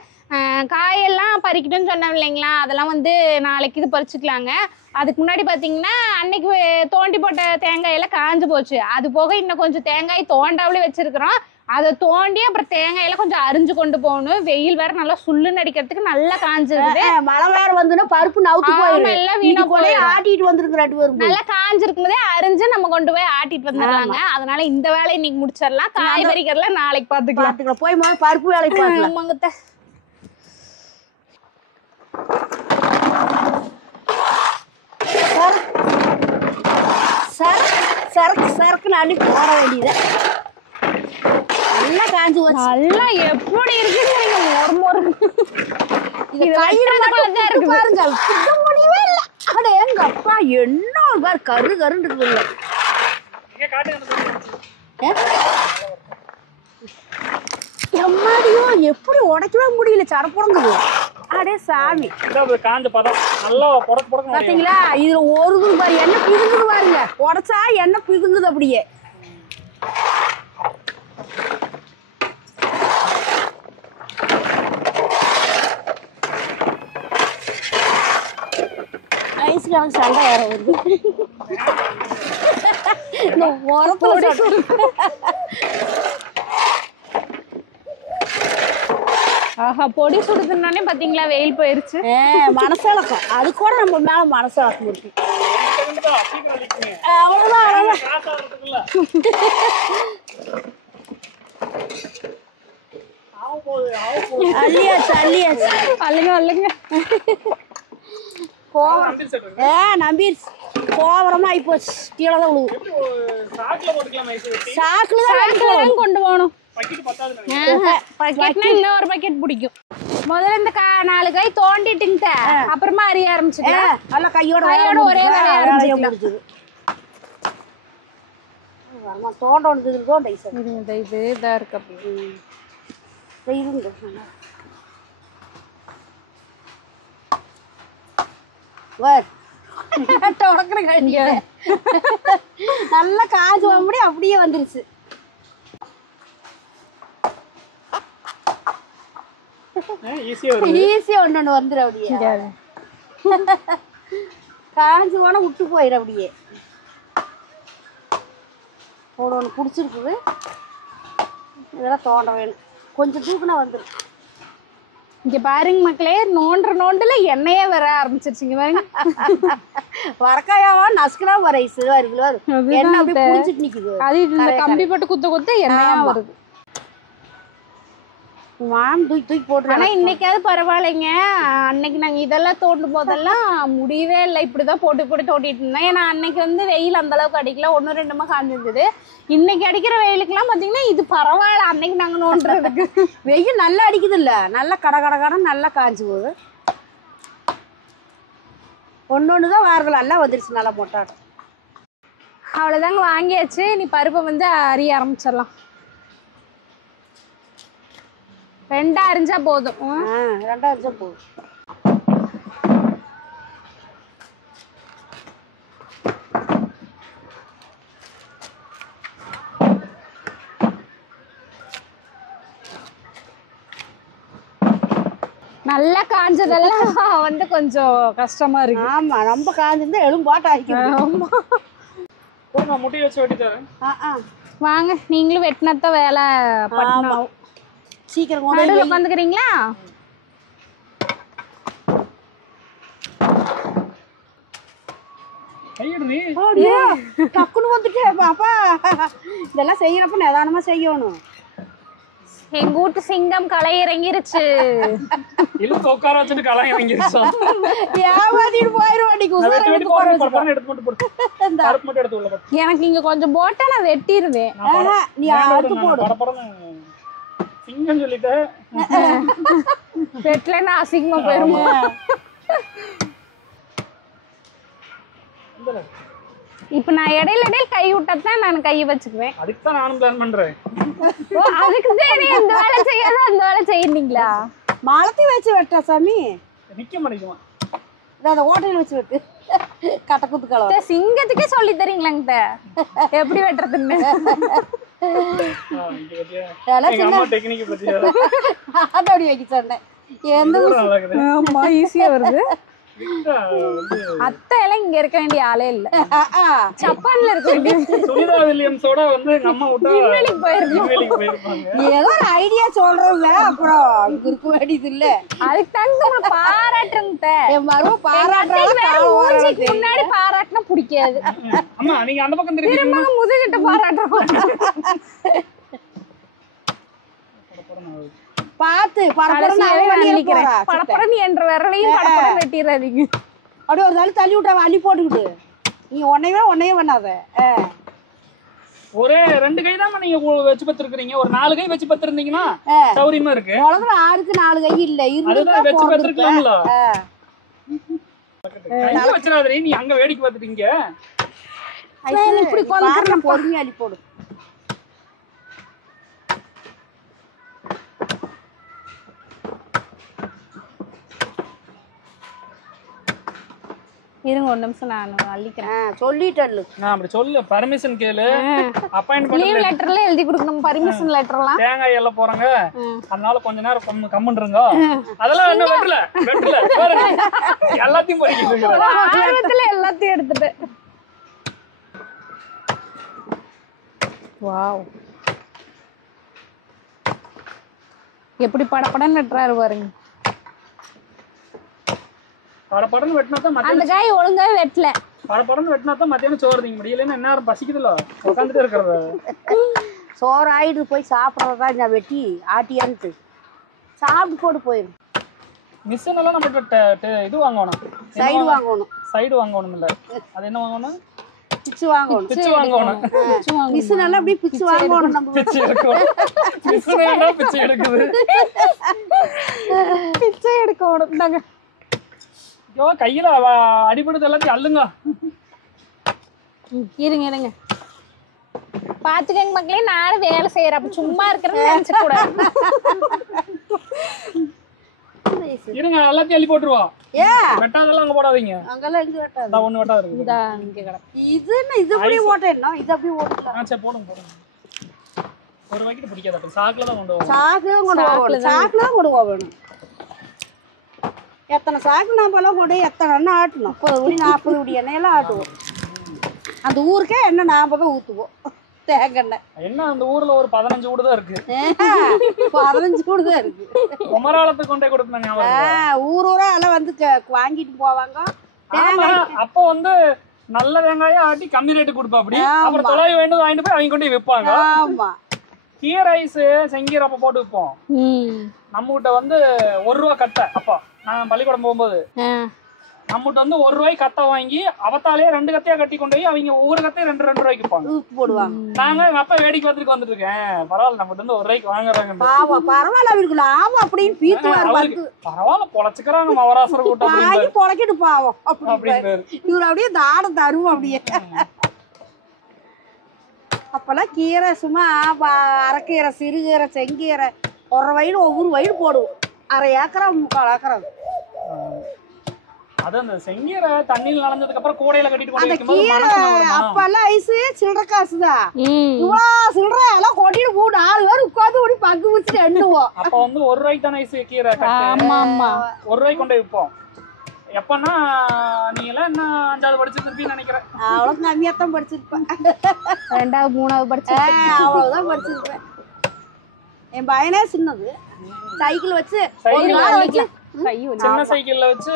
காயெல்லாம் பறிக்கணும்னு சொன்னோம் இல்லைங்களா, அதெல்லாம் வந்து நாளைக்கு இது பறிச்சுக்கலாங்க. அதுக்கு முன்னாடி பார்த்தீங்கன்னா அன்னைக்கு தோண்டி போட்ட தேங்காயெல்லாம் காஞ்சு போச்சு. அது போக இன்னும் கொஞ்சம் தேங்காய் தோண்டாவிலே வச்சிருக்கிறோம். அதை தோண்டி அப்புறம் தேங்காயெல்லாம் கொஞ்சம் அரிஞ்சு கொண்டு போகணும். வெயில் வேற நல்லா சுள்ளுன்னு அடிக்கிறதுக்கு நல்லா காஞ்சிருக்குது. மழை வேற வந்துன்னா பருப்பு நவுத்து போயிடும், எல்லாம் வீணா போய் ஆட்டிட்டு வந்துருக்கு. 2 பேரும் நல்லா காஞ்சிருக்கும் போதே அரிஞ்சு நம்ம கொண்டு போய் ஆட்டிட்டு வந்துடலாங்க. அதனால இந்த வேலையை இன்னைக்கு முடிச்சிடலாம். காய் பறிக்கிறதுலாம் நாளைக்கு பார்த்துக்கலாம். போய் பருப்பு வேலைக்கு பார்க்கலாம். சரக்கு அனுப்பி போட வேண்டியது. நல்லா காஞ்சு நல்லா எப்படி இருக்குன்னு பாருங்க. முடியவே இல்லை. அட எங்க அப்பா என்ன கரு கருன்னு இருக்குல்ல. எம்மாடியோ எப்படி உடைக்கவே முடியல, சரப்புறங்குது. அடே சாமி, பாத்தீங்களா? இதுல ஒரு பாரு என்ன பிதுங்குது பாருங்க. உடைச்சா என்ன பிதுங்குது அப்படியே. ஐஸ்காரங்க சண்டை வேற வருது. இந்த உரத்துல ஆஹா, பொடி சுடுதுன்னே பாத்தீங்களா வெயில் போயிருச்சு. மனசளக்கம் அது கூட நம்ம மேல மனசளக்கம் இருக்கு. அவ்வளவுதான் அல்லுங்க நம்பிருச்சு. கோவரமா ஆயிப்போச்சு. கீழே தான் விழுவு. சாக்குலதான் கொண்டு போகணும். இன்னொரு பக்கெட் பிடிக்கும். முதல்ல இந்த 4 காய் தோண்டிட்டு அப்புறமா அறிய ஆரம்பிச்சுக்கலாம். நல்லா கையோட ஒரே ஆரம்பிச்சு தோண்ட இது இதா இருக்கு. நல்லா காஞ்சு வர அப்படியே வந்துருச்சு. ஈஸியா ஒண்ணு வந்துரு. அப்படியே காஞ்சு போனா விட்டு போயிரு. அப்படியே ஒண்ணு பிடிச்சிருக்குது. இதெல்லாம் தோண்ட வேணும். கொஞ்சம் தூக்குனா வந்துடும். இங்க பாருங்க மக்களே, நோண்டுல எண்ணெயே வர ஆரம்பிச்சிருச்சுங்க பாருங்க. வரக்காயாவா நசுக்குனா வர இதுவா இருக்குது, எண்ணெய் அப்படியே புடிச்சிட்டு நிக்குது. அது இந்த கம்பி போட்டு குத்த எண்ணெயா வருது. தூக்கி போட்டு. ஆனா இன்னைக்காவது பரவாயில்லைங்க. அன்னைக்கு நாங்க இதெல்லாம் தோண்டும் போதெல்லாம் முடியவே இல்லை, இப்படிதான் போட்டு தோண்டிட்டு இருந்தோம். ஏன்னா அன்னைக்கு வந்து வெயில் அந்த அளவுக்கு அடிக்கல, 1-2 காஞ்சிருந்தது. இன்னைக்கு அடிக்கிற வெயிலுக்குலாம் பாத்தீங்கன்னா இது பரவாயில்ல. அன்னைக்கு நாங்க நோண்டுறதுக்கு வெயில் நல்லா அடிக்குது இல்ல, நல்லா கடகடன்னு நல்லா காஞ்சு போகுது. ஒன்னொன்னுதான் வாரங்கள் நல்லா வந்துருச்சு, நல்லா மொட்டாட்டம். அவ்வளவுதாங்க, வாங்கியாச்சு. நீ பருப்பை வந்து அரிய ஆரம்பிச்சிடலாம். 2 அரிஞ்சா போதும். 2 அரிஞ்சா போதும். நல்லா காஞ்சதெல்லாம் வந்து கொஞ்சம் கஷ்டமா இருக்கு. ஆமா, ரொம்ப காஞ்சிருந்தா எலும்பாட்ட ஆயிக்கும். முட்டி வச்சு வெட்டி தரேன். வாங்க, நீங்களும் வெட்டினத்த வேலை பண்ணணும். சீக்கிரம் உட்காந்துக்கிறீங்களா? டக்குன்னு வந்துட்டேன் பாப்பா. இதெல்லாம் செய்யறப்ப நிதானமா செய்யணும். எங்க வீட்டு சிங்கம் களை இறங்கிருச்சு. உட்கார வச்சுட்டு களை இறங்கிருச்சு. ஏமாத்திட்டு போயிரும். எனக்கு இங்க கொஞ்சம் போட்டா நான் வெட்டிடுவேன். நீ அடுத்து போடு. சிங்கம் சொல்லிட்டு வெட்டலன்னா அசிங்கமா போயிருமா? இப்ப நான் இடையில கை விட்டதான் நான் கையை வச்சுக்குவேன். அதுக்கு தான் நானும் பிளான் பண்றேன். அதுக்கு தான் இந்த வேலை செய்யாத அந்த வேலை செய்யறீங்களா? மாலத்தி வச்சு வெட்டா சாமி. நிக்க மாட்டேங்குமா? அந்த ஓட்டையில வச்சு வெட்டு. கட்டக்குத்து கலவை. சிங்கத்துக்கே சொல்லி தரீங்களாங்க எப்படி வெட்டுறதுன்னு? டெக்னிக் பத்தி அப்படி வைக்க சொன்னேன். எந்த ஈஸியா வருது. அத்தை எல்லாம் இங்க இருக்க வேண்டிய ஆளே இல்ல, ஜப்பான்ல இருக்க வேண்டிய. சுனிதா வில்லியம்ஸோட வந்து அம்மா விட்டா விண்வெளிக்கு போயிருப்பாங்க. ஏதோ ஒரு ஐடியா சொல்றோம்ல, அப்புறம் இங்க இருக்க வேண்டியது இல்ல. அதுக்கு தாங்க பாராட்டுங்க. என் மரும பாராட்டுறாங்க, முன்னாடி பாராட்டினா பிடிக்காது. அம்மா நீங்க அந்த பக்கம் திரும்ப முதுகிட்ட பாராட்டுறோம். பாத்து படப்படன்னு என்ற விரலையும் படப்படம் வெட்டிடுறாதீங்க. அப்படியே ஒரு நாள் தள்ளி விட்டா அள்ளி போட்டுக்கிட்டு நீ ஒன்னையே பண்ணாத. ஒரே 2 கை தான் நீங்க வச்சு பத்திருக்கீங்க. ஒரு 4 கை வச்சு பத்திருந்தீங்கன்னா சௌரியமா இருக்கு. உலகத்துல 6க்கு 4 கை இல்ல, அதுதான் வச்சு பத்திருக்கலாம்ல. கை வச்சிராதே, நீ அங்க வேடிக்கை பார்த்துட்டீங்க. இப்படி கொஞ்சம் பொறுமையா அள்ளி போடு. இருங்க ஒரு நிமிஷம் நான் அள்ளிக்கிறேன். சொல்லிட்டேன் நான் அப்படி சொல்லு, பர்மிஷன் கேளு. அப்பாயின்ட்மென்ட் லீவ் லெட்டர்ல எழுதி கொடுக்கணும், பர்மிஷன் லெட்டர்லாம். தேங்காய் எல்லாம் போறாங்க, அதனால கொஞ்ச நேரம் கம்முன்றுங்க. அதெல்லாம் என்ன வெட்டல எல்லாத்தையும் பறிக்கிட்டு ஆர்வத்துல எல்லாத்தையும் எடுத்துட்டு. வாவ், எப்படி படப்படன்னு வெட்டுறாரு பாருங்க. படப்படன்னு வெட்டினா தான் அந்த காய் ஒழுங்காவே வெட்டல. படப்படன்னு வெட்டினா தான் மத்தியானம் சோறு திங்க முடியலன்னு என்ன பசிக்குதுல உட்காந்துட்டு இருக்கிறது. சோறு ஆயிட்டு போய் சாப்பிட்றதா நான் வெட்டி ஆட்டியான்ட்டு சாப்பிட்டு போட்டு போயிடும். மிஷின் எல்லாம் நம்மகிட்ட இது வாங்கணும், சைடு வாங்கணும் இல்ல, அது என்ன வாங்கணும்? பிச்சு வாங்கணும். மிஷின் எல்லாம் அப்படியே பிச்சு வாங்கணும். நம்ம பிச்சு எடுக்கணும். மிஷின் பிச்சு எடுக்குது. பிச்சை எடுக்கணும் நாங்க. ஐயோ கையில அடிபடுது, எல்லாத்தையும் அள்ளுங்க. இருங்க பாத்துக்கங்க மக்களே, நானும் வேலை செய்யறேன், அப்ப சும்மா இருக்கிறேன்னு நினைச்ச கூட. இருங்க, எல்லாத்தையும் அள்ளி போட்டுருவோம். வெட்டாதெல்லாம் அங்க போடாதீங்க. அங்கெல்லாம் எங்க வெட்டாத. ஒண்ணு வெட்டாத இருக்கு. இதா இங்க கிடக்கு. இது அப்படியே ஓட்டேன்னா இது அப்படியே ஓட்டலாம். சரி போடுங்க. ஒரு வாக்கிட்டு பிடிக்காத, சாக்குல தான் கொண்டு போவோம். சாக்குல தான் கொண்டு போகணும். எத்தனை சாக்கு நாமெல்லாம் கொண்டு எத்தனை எண்ணெய் ஆட்டணும். 30 குடி 40 குடி எண்ணெயெல்லாம் ஆட்டுவோம். அந்த ஊருக்கே எண்ணெய் நாம தான் ஊற்றுவோம். தேங்காய் என்ன அந்த ஊர்ல ஒரு 15 வீடு தான் இருக்கு. 15 வீடு தான் இருக்கு. குமராலத்துக்கு கொண்டே கொடுத்தாங்க. ஊர் ஊரா எல்லாம் வந்து வாங்கிட்டு போவாங்க. அப்போ வந்து நல்ல வெங்காயம் ஆட்டி கம்மி ரேட்டு கொடுப்பா. அப்படி அப்புறம் தொலைவு வேண்டியது வாங்கிட்டு போய் அவங்க கொண்டு விற்பாங்க. ஆமா, கீரை ஐஸ் செங்கீரை அப்ப போட்டு விற்போம். நம்ம கிட்ட வந்து 1 ரூபா கட்டை. அப்போ நான் பள்ளிக்கூடம் போகும்போது நம்மகிட்ட வந்து 1 ரூபாய்க்கு கத்தை வாங்கி அவத்தாலே 2 கத்தையா கட்டி கொண்டு போய் அவங்க ஒவ்வொரு கத்தையும் 2 ரூபாய்க்கு விற்பாங்க. போடுவாங்க. நாங்க எங்க அப்பா வேடிக்கை பார்த்துட்டு வந்துட்டு இருக்கேன். பரவாயில்ல, நம்மகிட்ட வந்து 1 ரூபாய்க்கு வாங்குறாங்க. பரவாயில்ல அவருக்கு லாபம் அப்படின்னு பீத்துவாரு. பரவாயில்ல, பொழைச்சுக்கிறாங்க மவராசர கூட்டம் வாங்கி பொழைக்கிட்டு பாவம் அப்படின்னு இவரு அப்படியே தாடம் தருவோம். அப்படியே அப்பெல்லாம் கீரை சும்மா அரைக்கீரை, சிறுகீரை, செங்கீரை 1 வயல் ஒவ்வொரு வயல் போடுவோம். 1/2 ஏக்கரம் 3/4 ஏக்கரம். அது அந்த செங்கீரை தண்ணியில் நனைஞ்சதுக்கு அப்புறம் கூடையில கட்டிட்டு அந்த கீரை அப்பெல்லாம் ஐஸ் சில்லற காசுதான். இவ்வளோ சில்லற எல்லாம் கொட்டிட்டு 4 பேர் உட்காந்து ஓடி பங்கு வச்சுட்டு எண்ணுவோம். அப்ப வந்து 1 ரூபாய்க்கு தானே ஐஸ் கீரை. 1 ரூபாய்க்கு கொண்டு விற்போம். எப்பன்னா நீங்க எல்லாம் என்ன 5வது படிச்சிருப்பீங்கன்னு நினைக்கிறேன். அவ்வளவு கம்மியாத்தான் படிச்சிருப்பேன். 2வது 3வது படிச்சிருப்பேன். அவ்வளவுதான் படிச்சிருப்பேன். என் பையனே சின்னது சைக்கிள் வச்சு சின்ன சைக்கிள்ல வச்சு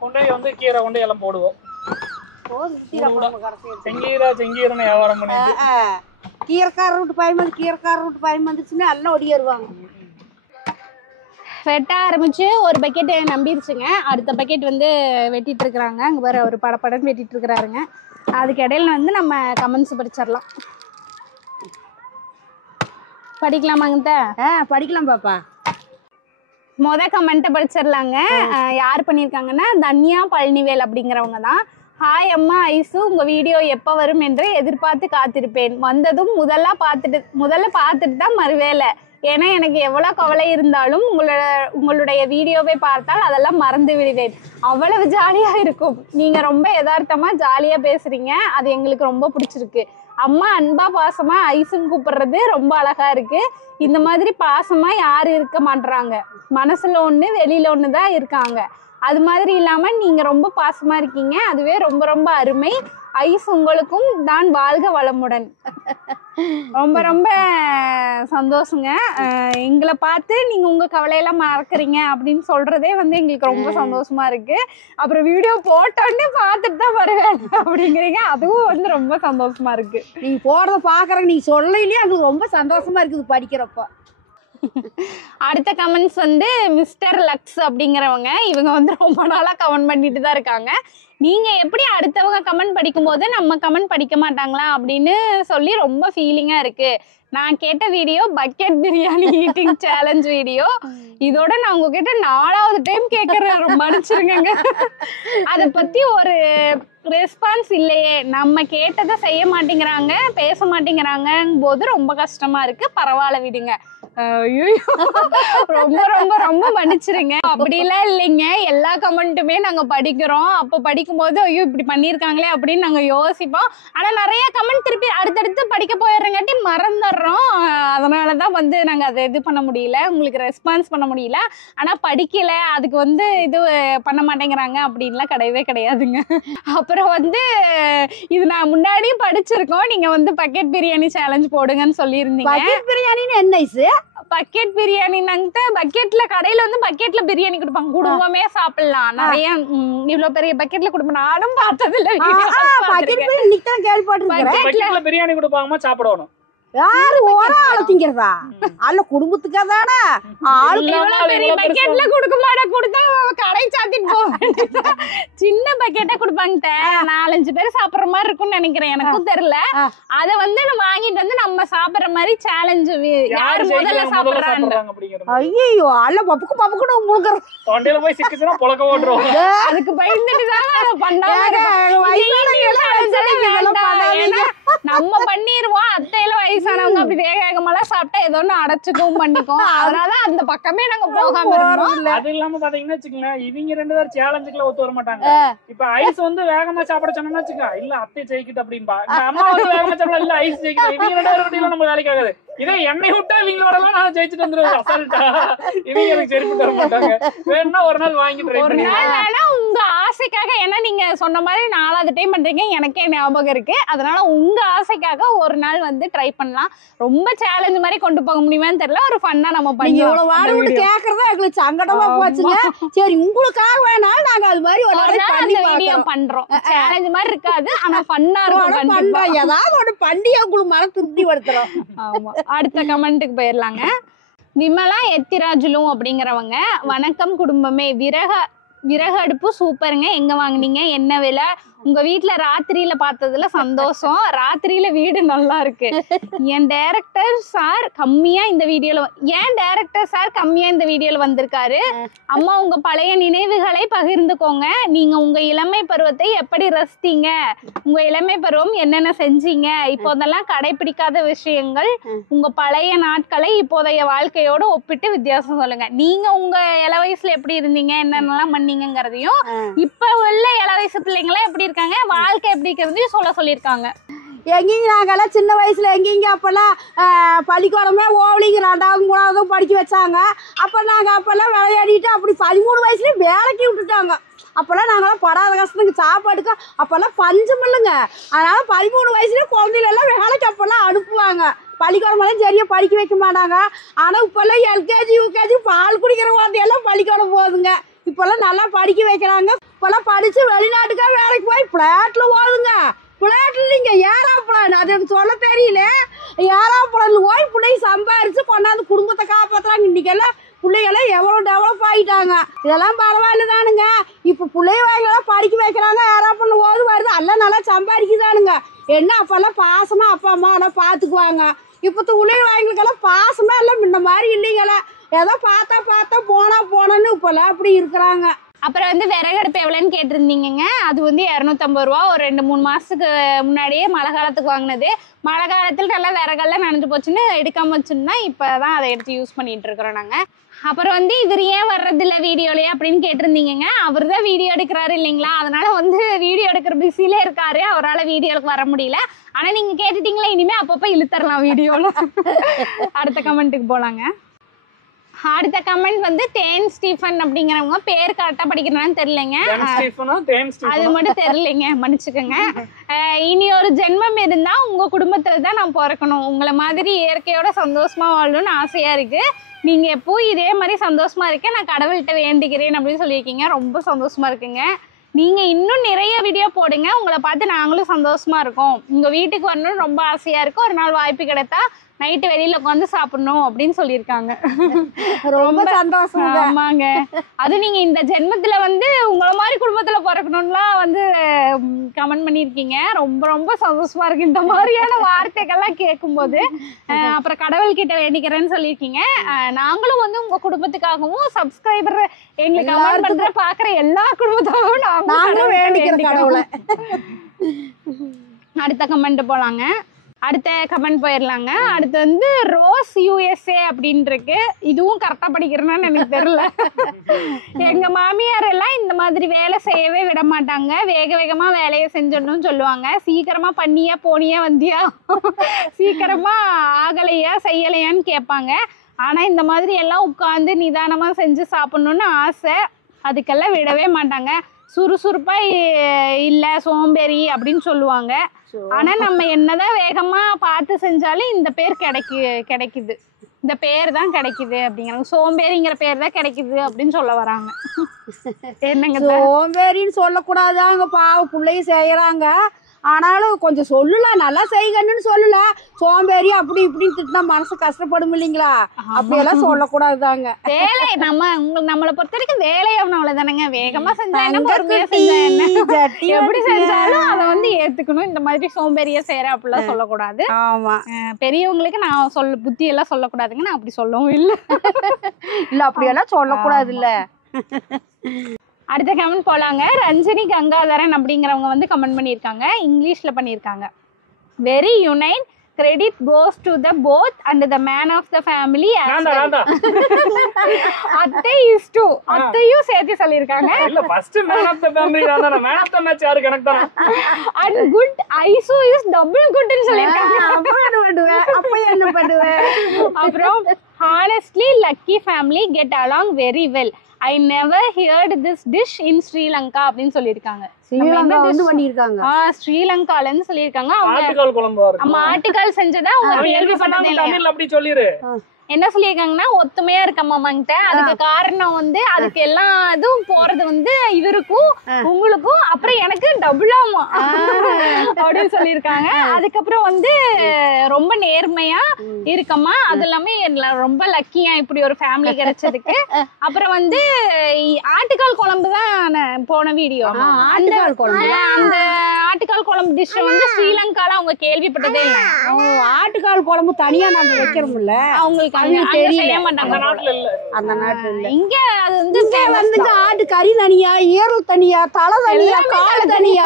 கொண்டு வந்து கீரை கொண்டு எல்லாம் போடுவோம். செங்கீரைன்னு வியாபாரம் பண்ணிட்டு கீரைக்கார ரூட்டு பயம் வந்து கீரைக்கார ரூட்டு பயம் வந்துச்சுன்னா எல்லாம் ஒடியேறுவாங்க. வெட்ட ஆரம்பிச்சு ஒரு பக்கெட் நம்பிருச்சுங்க. அடுத்த பக்கெட் வந்து வெட்டிட்டு இருக்கிறாங்க. அங்கே பாரு ஒரு படப்படன்னு வெட்டிட்டு இருக்கிறாருங்க. அதுக்கு இடையில வந்து நம்ம கமெண்ட்ஸ் படிச்சிடலாம். படிக்கலாமாங்க? படிக்கலாம் பாப்பா. கமெண்ட்டை படிச்சிடலாங்க. யார் பண்ணியிருக்காங்கன்னா தன்யா பழனிவேல் அப்படிங்கிறவங்க தான். ஹாய் அம்மா ஐசு, உங்கள் வீடியோ எப்போ வரும் என்று எதிர்பார்த்து காத்திருப்பேன். வந்ததும் முதல்ல பார்த்துட்டு தான் மறுவேலை. ஏன்னா எனக்கு எவ்வளோ கவலை இருந்தாலும் உங்களுடைய வீடியோவை பார்த்தால் அதெல்லாம் மறந்து விடுவேன். அவ்வளவு ஜாலியாக இருக்கும். நீங்கள் ரொம்ப யதார்த்தமாக ஜாலியாக பேசுகிறீங்க. அது எங்களுக்கு ரொம்ப பிடிச்சிருக்கு. அம்மா அன்பா பாசமா ஐசுன்னு கூப்பிடுறது ரொம்ப அழகா இருக்கு. இந்த மாதிரி பாசமா யாரும் இருக்க மாட்டுறாங்க. மனசுல ஒண்ணு வெளியில ஒண்ணு தான் இருக்காங்க. அது மாதிரி இல்லாம நீங்க ரொம்ப பாசமா இருக்கீங்க. அதுவே ரொம்ப ரொம்ப அருமை. ஐஸ் உங்களுக்கும் தான், வாழ்க வளமுடன். ரொம்ப ரொம்ப சந்தோஷங்க. எங்களை பார்த்து நீங்க உங்க கவலையெல்லாம் மறக்கிறீங்க அப்படின்னு சொல்றதே வந்து எங்களுக்கு ரொம்ப சந்தோஷமா இருக்கு. அப்புறம் வீடியோ போட்டோன்னே பார்த்துட்டு தான் வருவேன் அப்படிங்கிறீங்க. அதுவும் வந்து ரொம்ப சந்தோஷமா இருக்கு. நீங்க போறத பாக்குறேன், நீங்க சொல்லலையே அது ரொம்ப சந்தோஷமா இருக்குது படிக்கிறப்ப. அடுத்த கமெண்ட்ஸ் வந்து மிஸ்டர் லக்ஸ் அப்படிங்கிறவங்க. இவங்க வந்து ரொம்ப நாளா கமெண்ட் பண்ணிட்டு தான் இருக்காங்க. நீங்க எப்படி அடுத்தவங்க கமெண்ட் படிக்கும்போது நம்ம கமெண்ட் படிக்க மாட்டாங்களா அப்படின்னு சொல்லி ரொம்ப ஃபீலிங்கா இருக்கு. நான் கேட்ட video bucket biryani eating challenge video. இதோட நான் உங்ககிட்ட 4வது டைம் கேட்கறேன், மன்னிச்சிருங்க. அதை பத்தி ஒரு ரெஸ்பான்ஸ் இல்லையே. நம்ம கேட்டதை செய்ய மாட்டேங்கிறாங்க, பேச மாட்டேங்கிறாங்க போது ரொம்ப கஷ்டமா இருக்கு. பரவாயில்ல விடுங்க. ரொம்ப ரொம்ப ரொம்ப மன்னிச்சிருங்க. அப்படிலாம் இல்லைங்க, எல்லா கமெண்ட்டுமே நாங்க படிக்கிறோம். அப்போ படிக்கும்போது ஐயோ இப்படி பண்ணியிருக்காங்களே அப்படின்னு நாங்க யோசிப்போம். ஆனா நிறைய கமெண்ட் திருப்பி அடுத்தடுத்து படிக்க போயிடுறங்காட்டி மறந்துடுறோம். அதனாலதான் வந்து நாங்க அதை இது பண்ண முடியல, உங்களுக்கு ரெஸ்பான்ஸ் பண்ண முடியல. ஆனா படிக்கல, அதுக்கு வந்து இது பண்ண மாட்டேங்கிறாங்க அப்படின்லாம் கிடையவே கிடையாதுங்க. அப்புறம் வந்து இது நான் முன்னாடியும் படிச்சிருக்கோம். நீங்க வந்து பக்கெட் பிரியாணி சேலஞ்ச் போடுங்கன்னு சொல்லியிருந்தீங்க. பக்கெட் பிரியாணின்னு என்ன ஐஸ்? பக்கெட் பிரியாணி நாங்க பக்கெட்ல கடையில வந்து பக்கெட்ல பிரியாணி கொடுப்பாங்க. குடும்பமே சாப்பிடலாம். நிறைய இவ்வளவு பெரிய பக்கெட்ல கொடுப்போம். நானும் பார்த்தது இல்ல. பக்கெட்ல பிரியாணி கொடுப்பாங்கமா சாப்பிடணும். யாரு ஒரு ஆளு திங்கிறதா? அல்ல குடும்பத்துக்கா தானே பெரிய பக்கெட்ல கொடுக்க மாட்டா. கொடுத்தா கடை சாத்திட்டு போவாங்க. சின்ன பக்கெட்டா கொடுப்பாங்க. 4-5 பேர் சாப்பிடுற மாதிரி இருக்கும்னு நினைக்கிறேன், எனக்கும் தெரியல. அத வந்து நம்ம வாங்கிட்டு வந்து நம்ம சாப்பிடுற மாதிரி சேலஞ்ச் யாரு முதல்ல சாப்பிடுறாங்க. ஐயோ அல்ல பப்புக்கு பப்புக்கு முழுக்குற தொண்டையில போய் சிக்கிச்சுனா புளக்க ஓடுறோம். அதுக்கு பயந்துட்டு தான் பண்ணாங்க. நம்ம பண்ணிடுவோம். அத்தையில வயசானவங்க அப்படி வேக வேகமெல்லாம் சாப்பிட்டா ஏதோ ஒண்ணு அடைச்சுக்கவும் பண்ணிக்கும். அதனால அந்த பக்கமே நாங்க போகாம இருக்கோம். அது இல்லாம பாத்தீங்கன்னா வச்சுக்கோங்க, இவங்க 2 பேரும் சேலஞ்சுக்குள்ள ஒத்து வர மாட்டாங்க. இப்ப ஐஸ் வந்து வேகமா சாப்பிட சொன்னா வச்சுக்கோங்க, இல்ல அத்தை ஜெயிக்கிட்டு அப்படின்பா. அம்மா வந்து வேகமா சாப்பிட, இல்ல ஐஸ் ஜெயிக்கிட்டு. இவங்க 2 பேரும் நம்ம வேலைக்கு ஆகாது. இதே எண்ணெய் விட்டா இவங்க வரலாம், நான் ஜெயிச்சுட்டு வந்துருவேன் அசால்ட்டா. இவங்க எனக்கு சரிப்பட்டு வர மாட்டாங்க. வேணும்னா ஒரு நாள் வாங்கிட்டு ஒரு நாள் வேணா உங்க ஆசைக்காக, ஏன்னா நீங்க சொன்ன மாதிரி 4வது டைம் பண்றீங்க, எனக்கே ஞாபகம் இருக்கு. அதனால உங்க ஆசைக்காக ஒரு நாள் வந்து ட்ரை பண்ணலாம். ரொம்ப சேலஞ்ச் மாதிரி கொண்டு போக முடியுமான்னு தெரியல, ஒரு ஃபன்னா நம்ம பண்ணலாம். இவ்வளவு வாரம் கேக்குறதா எங்களுக்கு சங்கடமா போச்சுங்க. சரி உங்களுக்காக வேணாலும் நாங்க அது மாதிரி ஒரு நாள் பண்ணி வீடியோ பண்றோம். சேலஞ்ச் மாதிரி இருக்காது, ஆனா ஃபன்னா இருக்கும். ஏதாவது ஒரு பண்டிகை உங்களுக்கு மன திருப்தி படுத்துறோம். ஆமா. அடுத்த கமெண்ட்டுக்கு போயிடலாங்க. விமலா எத்திராஜுலும் அப்படிங்கிறவங்க, வணக்கம் குடும்பமே, விறகு அடுப்பு சூப்பருங்க, எங்க வாங்குனீங்க, என்ன விலை, உங்க வீட்டுல ராத்திரியில பார்த்ததுல சந்தோஷம், ராத்திரியில வீடு நல்லா இருக்கு, என் டைரக்டர் சார் கம்மியா இந்த வீடியோல வந்திருக்காரு, அம்மா உங்க பழைய நினைவுகளை பகிர்ந்துக்கோங்க, நீங்க உங்க இளமை பருவத்தை எப்படி ரசித்தீங்க, உங்க இளமை பருவம் என்னென்ன செஞ்சீங்க, இப்போதெல்லாம் கடைபிடிக்காத விஷயங்கள், உங்க பழைய நாட்களை இப்போதைய வாழ்க்கையோட ஒப்பிட்டு வித்தியாசம் சொல்லுங்க, நீங்க உங்க இள வயசுல எப்படி இருந்தீங்க, என்னென்னலாம் பண்ணீங்கிறதையும், இப்ப உள்ள இள வயசு பிள்ளைங்களா எப்படி இருக்காங்க, வாழ்க்கை எப்படி இருக்கிறதையும் சொல்லியிருக்காங்க. எங்கேயும் நாங்கெல்லாம் சின்ன வயசுல எங்கேங்க அப்பெல்லாம் பள்ளிக்கூடமே ஓவலிங்க 2வது 3வது படிக்க வச்சாங்க. அப்போ நாங்கள் அப்பெல்லாம் விளையாடிட்டு அப்படி 13 வயசுலேயும் வேலைக்கு விட்டுட்டாங்க. அப்போல்லாம் நாங்களாம் படாத கஷ்டத்துக்கு சாப்பாட்டுக்கு அப்போல்லாம் பஞ்சம் இல்லைங்க. அதனால 13 வயசுலேயே குழந்தைகளெல்லாம் வேலைக்கு அப்போல்லாம் அனுப்புவாங்க. பள்ளிக்கூடமெல்லாம் சரியாக படிக்க வைக்க மாட்டாங்க. ஆனால் இப்போல்லாம் எல்கேஜி யூகேஜி பால் குடிக்கிற குழந்தையெல்லாம் பள்ளிக்கூடம் போகுதுங்க. இப்போல்லாம் நல்லா படிக்க வைக்கிறாங்க. இப்போல்லாம் படித்து வெளிநாட்டுக்காக வேலைக்கு போய் ஃப்ளாட்டில் போகுதுங்க. ஃப்ளாட்டில் நீங்கள் ஏறாப்புலான்னு அது எனக்கு சொல்ல தெரியல. ஏறாப்புலான்னு போய் பிள்ளைங்க சம்பாரித்து கொண்டாந்து குடும்பத்தை காப்பாற்றுறாங்க. இன்றைக்கெல்லாம் பிள்ளைகள்லாம் எவ்வளோ டெவலப் ஆகிட்டாங்க. இதெல்லாம் பரவாயில்ல தானுங்க. இப்போ பிள்ளைங்களாம் படிக்க வைக்கிறாங்க. ஏறாப்புல போது வருது, எல்லாம் நல்லா சம்பாதிக்குதானுங்க. என்ன அப்போல்லாம் பாசமாக அப்பா அம்மா எல்லாம் பார்த்துக்குவாங்க. இப்போ பிள்ளைங்களுக்கெல்லாம் பாசமாக எல்லாம் முன்ன மாதிரி இல்லைங்களா, ஏதோ பார்த்தா போனோன்னு இப்போல்லாம் அப்படி இருக்கிறாங்க. அப்புறம் வந்து விறகடுப்பு எவ்வளோன்னு கேட்டிருந்தீங்க. அது வந்து 250 ரூபா. ஒரு 2-3 மாதத்துக்கு முன்னாடியே மழை காலத்துக்கு வாங்கினது. மழை காலத்தில் நல்லா விறகெல்லாம் நனைஞ்சு போச்சுன்னு எடுக்காம வச்சுருந்தா இப்போ தான் அதை எடுத்து யூஸ் பண்ணிட்டு இருக்கிறோம் நாங்கள். அப்புறம் வந்து இவர் ஏன் வர்றதில்ல வீடியோலையே அப்படின்னு கேட்டிருந்தீங்க. அவர் தான் வீடியோ எடுக்கிறாரு இல்லைங்களா, அதனால வந்து வீடியோ எடுக்கிற பிஸிலே இருக்காரு, அவரால் வீடியோவுக்கு வர முடியல. ஆனால் நீங்கள் கேட்டுட்டீங்களா, இனிமேல் அப்பப்போ இழுத்தரலாம் வீடியோவில். அடுத்த கமெண்ட்டுக்கு போகலாங்க. அடுத்த கமெண்ட் வந்து தேன் ஸ்டீஃபன் அப்படிங்கிறவங்க, பேர் கரெக்டா படிக்கிறான்னு தெரியலங்க, அது மட்டும் தெரியலைங்க, மன்னிச்சுக்கோங்க. இனி ஒரு ஜென்மம் இருந்தா உங்க குடும்பத்துல தான் நான் பிறக்கணும், உங்களை மாதிரி இயற்கையோட சந்தோஷமா வாழணும்னு ஆசையா இருக்கு, நீங்க எப்போ இதே மாதிரி சந்தோஷமா இருக்க நான் கடவுள்கிட்ட வேண்டிக்கிறேன் அப்படின்னு சொல்லியிருக்கீங்க. ரொம்ப சந்தோஷமா இருக்குங்க. நீங்க இன்னும் நிறைய வீடியோ போடுங்க, உங்களை பார்த்து நாங்களும் சந்தோஷமா இருக்கோம். உங்க வீட்டுக்கு வரணும்னு ரொம்ப ஆசையா இருக்கு, ஒரு நாள் வாய்ப்பு கிடைத்தா நைட்டு வெளியில உட்காந்து சாப்பிடணும் அப்படின்னு சொல்லியிருக்காங்க. ரொம்ப சந்தோஷம். ஆமாங்க. அது நீங்க இந்த ஜென்மத்துல வந்து உங்களை மாதிரி குடும்பத்துல பிறக்கணும்லாம் வந்து கமெண்ட் பண்ணியிருக்கீங்க. ரொம்ப ரொம்ப சந்தோஷமா இருக்கு இந்த மாதிரியான வார்த்தைகள்லாம் கேட்கும்போது. அப்புறம் கடவுள் கிட்ட வேண்டிக்கிறேன்னு சொல்லியிருக்கீங்க. நாங்களும் வந்து உங்க குடும்பத்துக்காகவும் சப்ஸ்கிரைபர் எங்களுக்கு கமெண்ட் பண்ற பாக்குற எல்லா குடும்பத்தாகவும் நாங்களும் வேண்டிக்கிறோம் கடவுளை. அடுத்த கமெண்ட் போலாங்க. அடுத்த கமெண்ட் போயிடலாங்க. அடுத்து வந்து ரோஸ் USA அப்படின்னு இருக்கு. இதுவும் கரெக்டா படிக்கிறேன்னு எனக்கு தெரியல. எங்க மாமியார் எல்லாம் இந்த மாதிரி வேலை செய்யவே விட மாட்டாங்க, வேக வேகமா வேலையை செஞ்சிடணும்னு சொல்லுவாங்க. சீக்கிரமா பண்ணியா போனியா வந்தியா, சீக்கிரமா ஆகலையா செய்யலையான்னு கேட்பாங்க. ஆனா இந்த மாதிரி எல்லாம் உட்காந்து நிதானமா செஞ்சு சாப்பிடணும்னு ஆசை, அதுக்கெல்லாம் விடவே மாட்டாங்க. சுறுசுறுப்பா இல்ல சோம்பேறி அப்படின்னு சொல்லுவாங்க. ஆனா நம்ம என்னதான் வேகமா பார்த்து செஞ்சாலும் இந்த பேர் கிடைக்குது, இந்த பேர் தான் கிடைக்குது அப்படிங்கிறாங்க. சோம்பேறிங்கிற பேர் தான் கிடைக்குது அப்படின்னு சொல்ல வராங்க. என்னங்க சோம்பேறின்னு சொல்லக்கூடாதாங்க, பாவம் பிள்ளையும் செய்யறாங்க. ஆனாலும் கொஞ்சம் சொல்லலாம், நல்லா செய்கன்னு சொல்லல, சோம்பேறி அப்படி இப்படின்னு திட்டினா மனசு கஷ்டப்படும் இல்லைங்களா, அப்படியெல்லாம் சொல்லக்கூடாதுதாங்க. வேலை நம்மளை பொறுத்த வரைக்கும் வேலையாகணும், அவ்வளவுதானங்க. வேகமா செஞ்சா என்ன, பொறுமையா செஞ்சா என்ன, எப்படி செஞ்சாலும் அதை வந்து ஏத்துக்கணும். இந்த மாதிரி சோம்பேறியா செய்யற அப்படிலாம் சொல்லக்கூடாது. ஆமா, பெரியவங்களுக்கு நான் புத்தி எல்லாம் சொல்லக்கூடாதுங்க, நான் அப்படி சொல்லவும் இல்லை. இல்ல அப்படியெல்லாம் சொல்லக்கூடாது இல்ல. அடுத்த கமெண்ட் போலாங்க. ரஞ்சினி கங்காதரன் அப்படிங்கிறவங்க வந்து கமெண்ட் பண்ணியிருக்காங்க, இங்கிலீஷ்ல பண்ணியிருக்காங்க. Very unite, credit goes to the both and the man of the family as well. அத்தை is too, அத்தையும் சேர்த்து சொல்லியிருக்காங்க. இல்ல first man of the family தான, man of the match யாரு கனெக்ட் தான. and good isu is double good ன்னு சொல்லியிருக்காங்க. அப்ப என்ன பண்ணுவேன். அப்புறம் honestly lucky family get along very well. I never heard this dish in Sri Lanka அப்படின்னு சொல்லிருக்காங்க. ஸ்ரீலங்கா வந்து பண்ணிருக்காங்க. ஸ்ரீலங்கால இருந்து சொல்லிருக்காங்க. ஆட்டுக்கால் குழம்பு ஆமா ஆட்டுக்கால் செஞ்சதா அவங்க கேள்விப்பட்டதே இல்ல. தமிழ்ல அப்படி சொல்லிரு. என்ன சொல்லியிருக்காங்கன்னா ஒத்துமையா இருக்கம்மாங்கிட்ட. அதுக்கு காரணம் வந்து அதுக்கு எல்லா இதுவும் போறது வந்து இவருக்கும் உங்களுக்கும் அப்புறம் எனக்கு டபுளாமா அப்படின்னு சொல்லியிருக்காங்க. அதுக்கப்புறம் வந்து ரொம்ப நேர்மையா இருக்கம்மா, அது எல்லாமே ரொம்ப லக்கியா இப்படி ஒரு ஃபேமிலி கிடைச்சதுக்கு. அப்புறம் வந்து ஆட்டுக்கால் குழம்பு தான் போன வீடியோ. அந்த ஆட்டுக்கால் குழம்பு டிஷ் வந்து ஸ்ரீலங்கால அவங்க கேள்விப்பட்டதே இல்லை. ஆட்டுக்கால் குழம்பு தனியா நம்ம வைக்கிறோம்ல, அவங்களுக்கு செய்ய மாட்டாங்க. அந்த நாட்டுல இல்ல. இங்க அது வந்து ஆட்டு கறி தனியா, ஈரல் தனியா, தலை தனியா, கால் தனியா,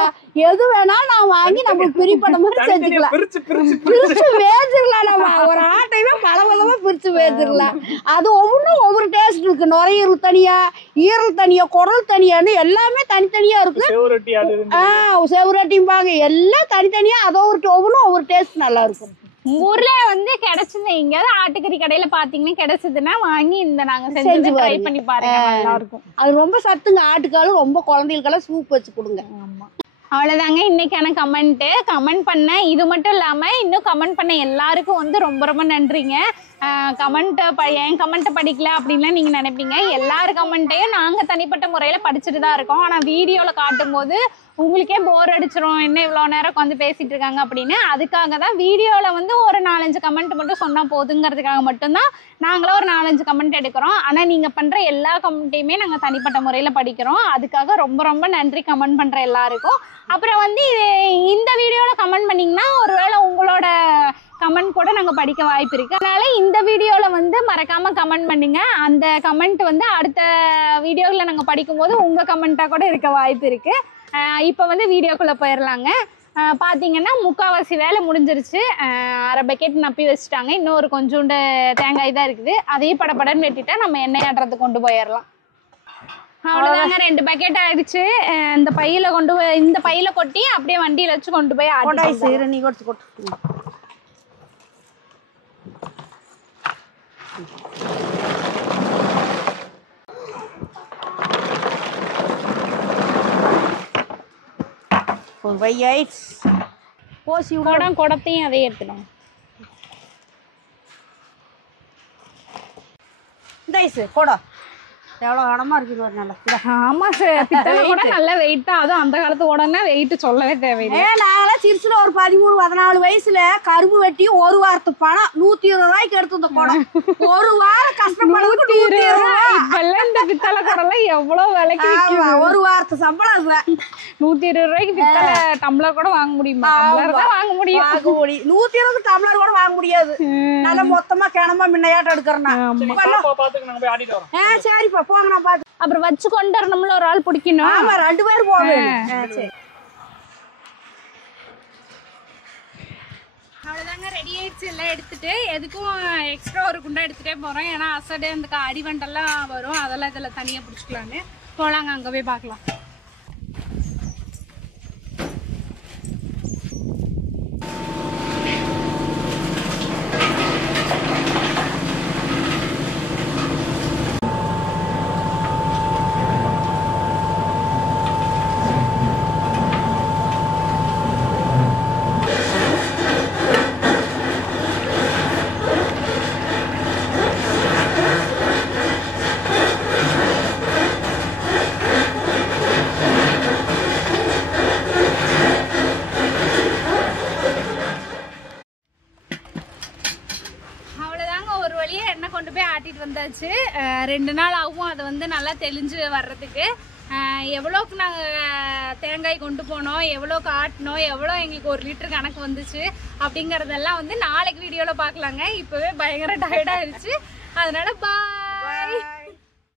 எது வேணா நான் வாங்கி நம்மளுக்கு பிரிப்பட மாதிரி செஞ்சுக்கலாம். பிரிச்சு வேச்சிடலாம். நம்ம ஒரு ஆட்டையுமே பலவிதமா பிரிச்சு வேச்சிடலாம். அது ஒவ்வொன்றும் ஒவ்வொரு டேஸ்ட் இருக்கு. நுரையீரல் தனியா, ஈரல் தனியா, குடல் தனியான்னு எல்லாமே தனித்தனியா இருக்கு. செவரட்டிம்பாங்க எல்லாம் தனித்தனியா. அதை ஒவ்வொன்றும் ஒவ்வொரு டேஸ்ட் நல்லா இருக்கும். ஊர்ல வந்து கிடைச்சது எங்கயாவது ஆட்டுக்கறி கடையில பாத்தீங்கன்னா கிடைச்சதுன்னா வாங்கி இந்த நாங்க செஞ்சு ட்ரை பண்ணி பாருங்க, நல்லா இருக்கும். அது ரொம்ப சத்துங்க. ஆட்டுக்காலும் ரொம்ப குழந்தைகளுக்கெல்லாம் சூப் வச்சு கொடுங்க. ஆமா, அவ்வளவுதாங்க இன்னைக்கான கமெண்ட் பண்ண. இது மட்டும் இல்லாம இன்னும் கமெண்ட் பண்ண எல்லாருக்கும் வந்து ரொம்ப ரொம்ப நன்றிங்க. என் கமெண்ட்டை படிக்கல அப்படின்லாம் நீங்க நினைப்பீங்க. எல்லார் கமெண்ட்டையும் நாங்க தனிப்பட்ட முறையில படிச்சுட்டு தான் இருக்கோம். ஆனா வீடியோல காட்டும் போது உங்களுக்கே போர் அடிச்சிரும், என்ன இவ்வளவு நேரம் உட்காந்து பேசிட்டு இருக்காங்க அப்படின்னு. அதுக்காக தான் வீடியோல வந்து ஒரு 4-5 கமெண்ட் மட்டும் சொன்னா போதுங்கிறதுக்காக மட்டும்தான் நாங்களும் ஒரு 4-5 கமெண்ட் எடுக்கிறோம். ஆனா நீங்க பண்ற எல்லா கமெண்ட்டையுமே நாங்க தனிப்பட்ட முறையில படிக்கிறோம். அதுக்காக ரொம்ப ரொம்ப நன்றி கமெண்ட் பண்ற எல்லாருக்கும். அப்புறம் வந்து இந்த வீடியோல கமெண்ட் பண்ணீங்கன்னா ஒருவேளை உங்களோட கமெண்ட் கூட நாங்க படிக்க வாய்ப்பு இருக்கு. அதனால இந்த வீடியோல வந்து மறக்காம கமெண்ட் பண்ணுங்க. அந்த கமெண்ட் வந்து அடுத்த வீடியோல நாங்க படிக்கும் போது உங்க கமெண்டா கூட இருக்க வாய்ப்பு இருக்கு. இப்ப வந்து வீடியோக்குள்ள போயிடலாங்க. பாத்தீங்கன்னா முக்காவாசி வேலை முடிஞ்சிருச்சு. அரை பக்கெட் நப்பி வச்சுட்டாங்க. இன்னொரு கொஞ்சோண்டு தேங்காய் தான் இருக்குது. அதையும் படப்படன்னு வெட்டிட்டா நம்ம எண்ணெய் ஆட்டுறதுக்கு கொண்டு போயிடலாம். அவ்வளவுதாங்க, 2 பக்கெட் ஆயிடுச்சு. இந்த பையில கொட்டி அப்படியே வண்டியில வச்சு கொண்டு போய் குடத்தையும் அதை எடுத்துடும். எவ்வளவு இடமா இருக்குது. ஆமா சார், பித்தளை கூட நல்ல வெயிட்டா. அதுவும் அந்த காலத்து உடனே வெயிட் சொல்லவே தேவையில்லை. நாங்களாம் திருச்சியில ஒரு 13-14 வயசுல கரும்பு வெட்டி ஒரு வாரத்து பணம் 120 ரூபாய்க்கு எடுத்து இந்த குடம். ஒரு வாரம் கஷ்டப்படுறதுக்கு 120 ரூபாய். இப்பெல்லாம் இந்த பித்தளை குடம்லாம் எவ்வளவு விலைக்கு ஒரு வாரத்து சம்பளம் 120 ரூபாய்க்கு பித்தளை டம்ளர் கூட வாங்க முடியுமா? வாங்க முடியும். 120 டம்ளர் கூட வாங்க முடியாது. நல்ல மொத்தமா கிணமா முன்னையாட்டம் எடுக்கிறேன்னா. சரிப்பா போங்க, நான் பாத்து. அப்புறம் வச்சு கொண்டு வரணும்ல, ஒரு ஆள் பிடிக்கணும். ஆமா, 2 பேர் போவேன். அவ்வளவுதாங்க, ரெடி ஆயிடுச்சு. எல்லாம் எடுத்துட்டு எதுக்கும் எக்ஸ்ட்ரா ஒரு குண்டா எடுத்துட்டே போறோம். ஏன்னா அசடு அந்த அடிவண்டெல்லாம் வரும், அதெல்லாம் இதுல தனியா பிடிச்சிக்கலான்னு. போலாங்க, அங்க போய் பார்க்கலாம். கொண்டு போய் ஆட்டிட்டு வந்தாச்சு. 2 நாள் ஆகும் அது வந்து நல்லா தெளிஞ்சு வர்றதுக்கு. எவ்வளோக்கு நாங்கள் தேங்காய் கொண்டு போனோம், எவ்வளோக்கு ஆட்டினோம், எவ்வளோ எங்களுக்கு 1 லிட்டர் கணக்கு வந்துச்சு அப்படிங்கிறதெல்லாம் வந்து நாளைக்கு வீடியோவில் பார்க்கலாங்க. இப்போவே பயங்கர டயர்டாகிடுச்சு. அதனால பாய்.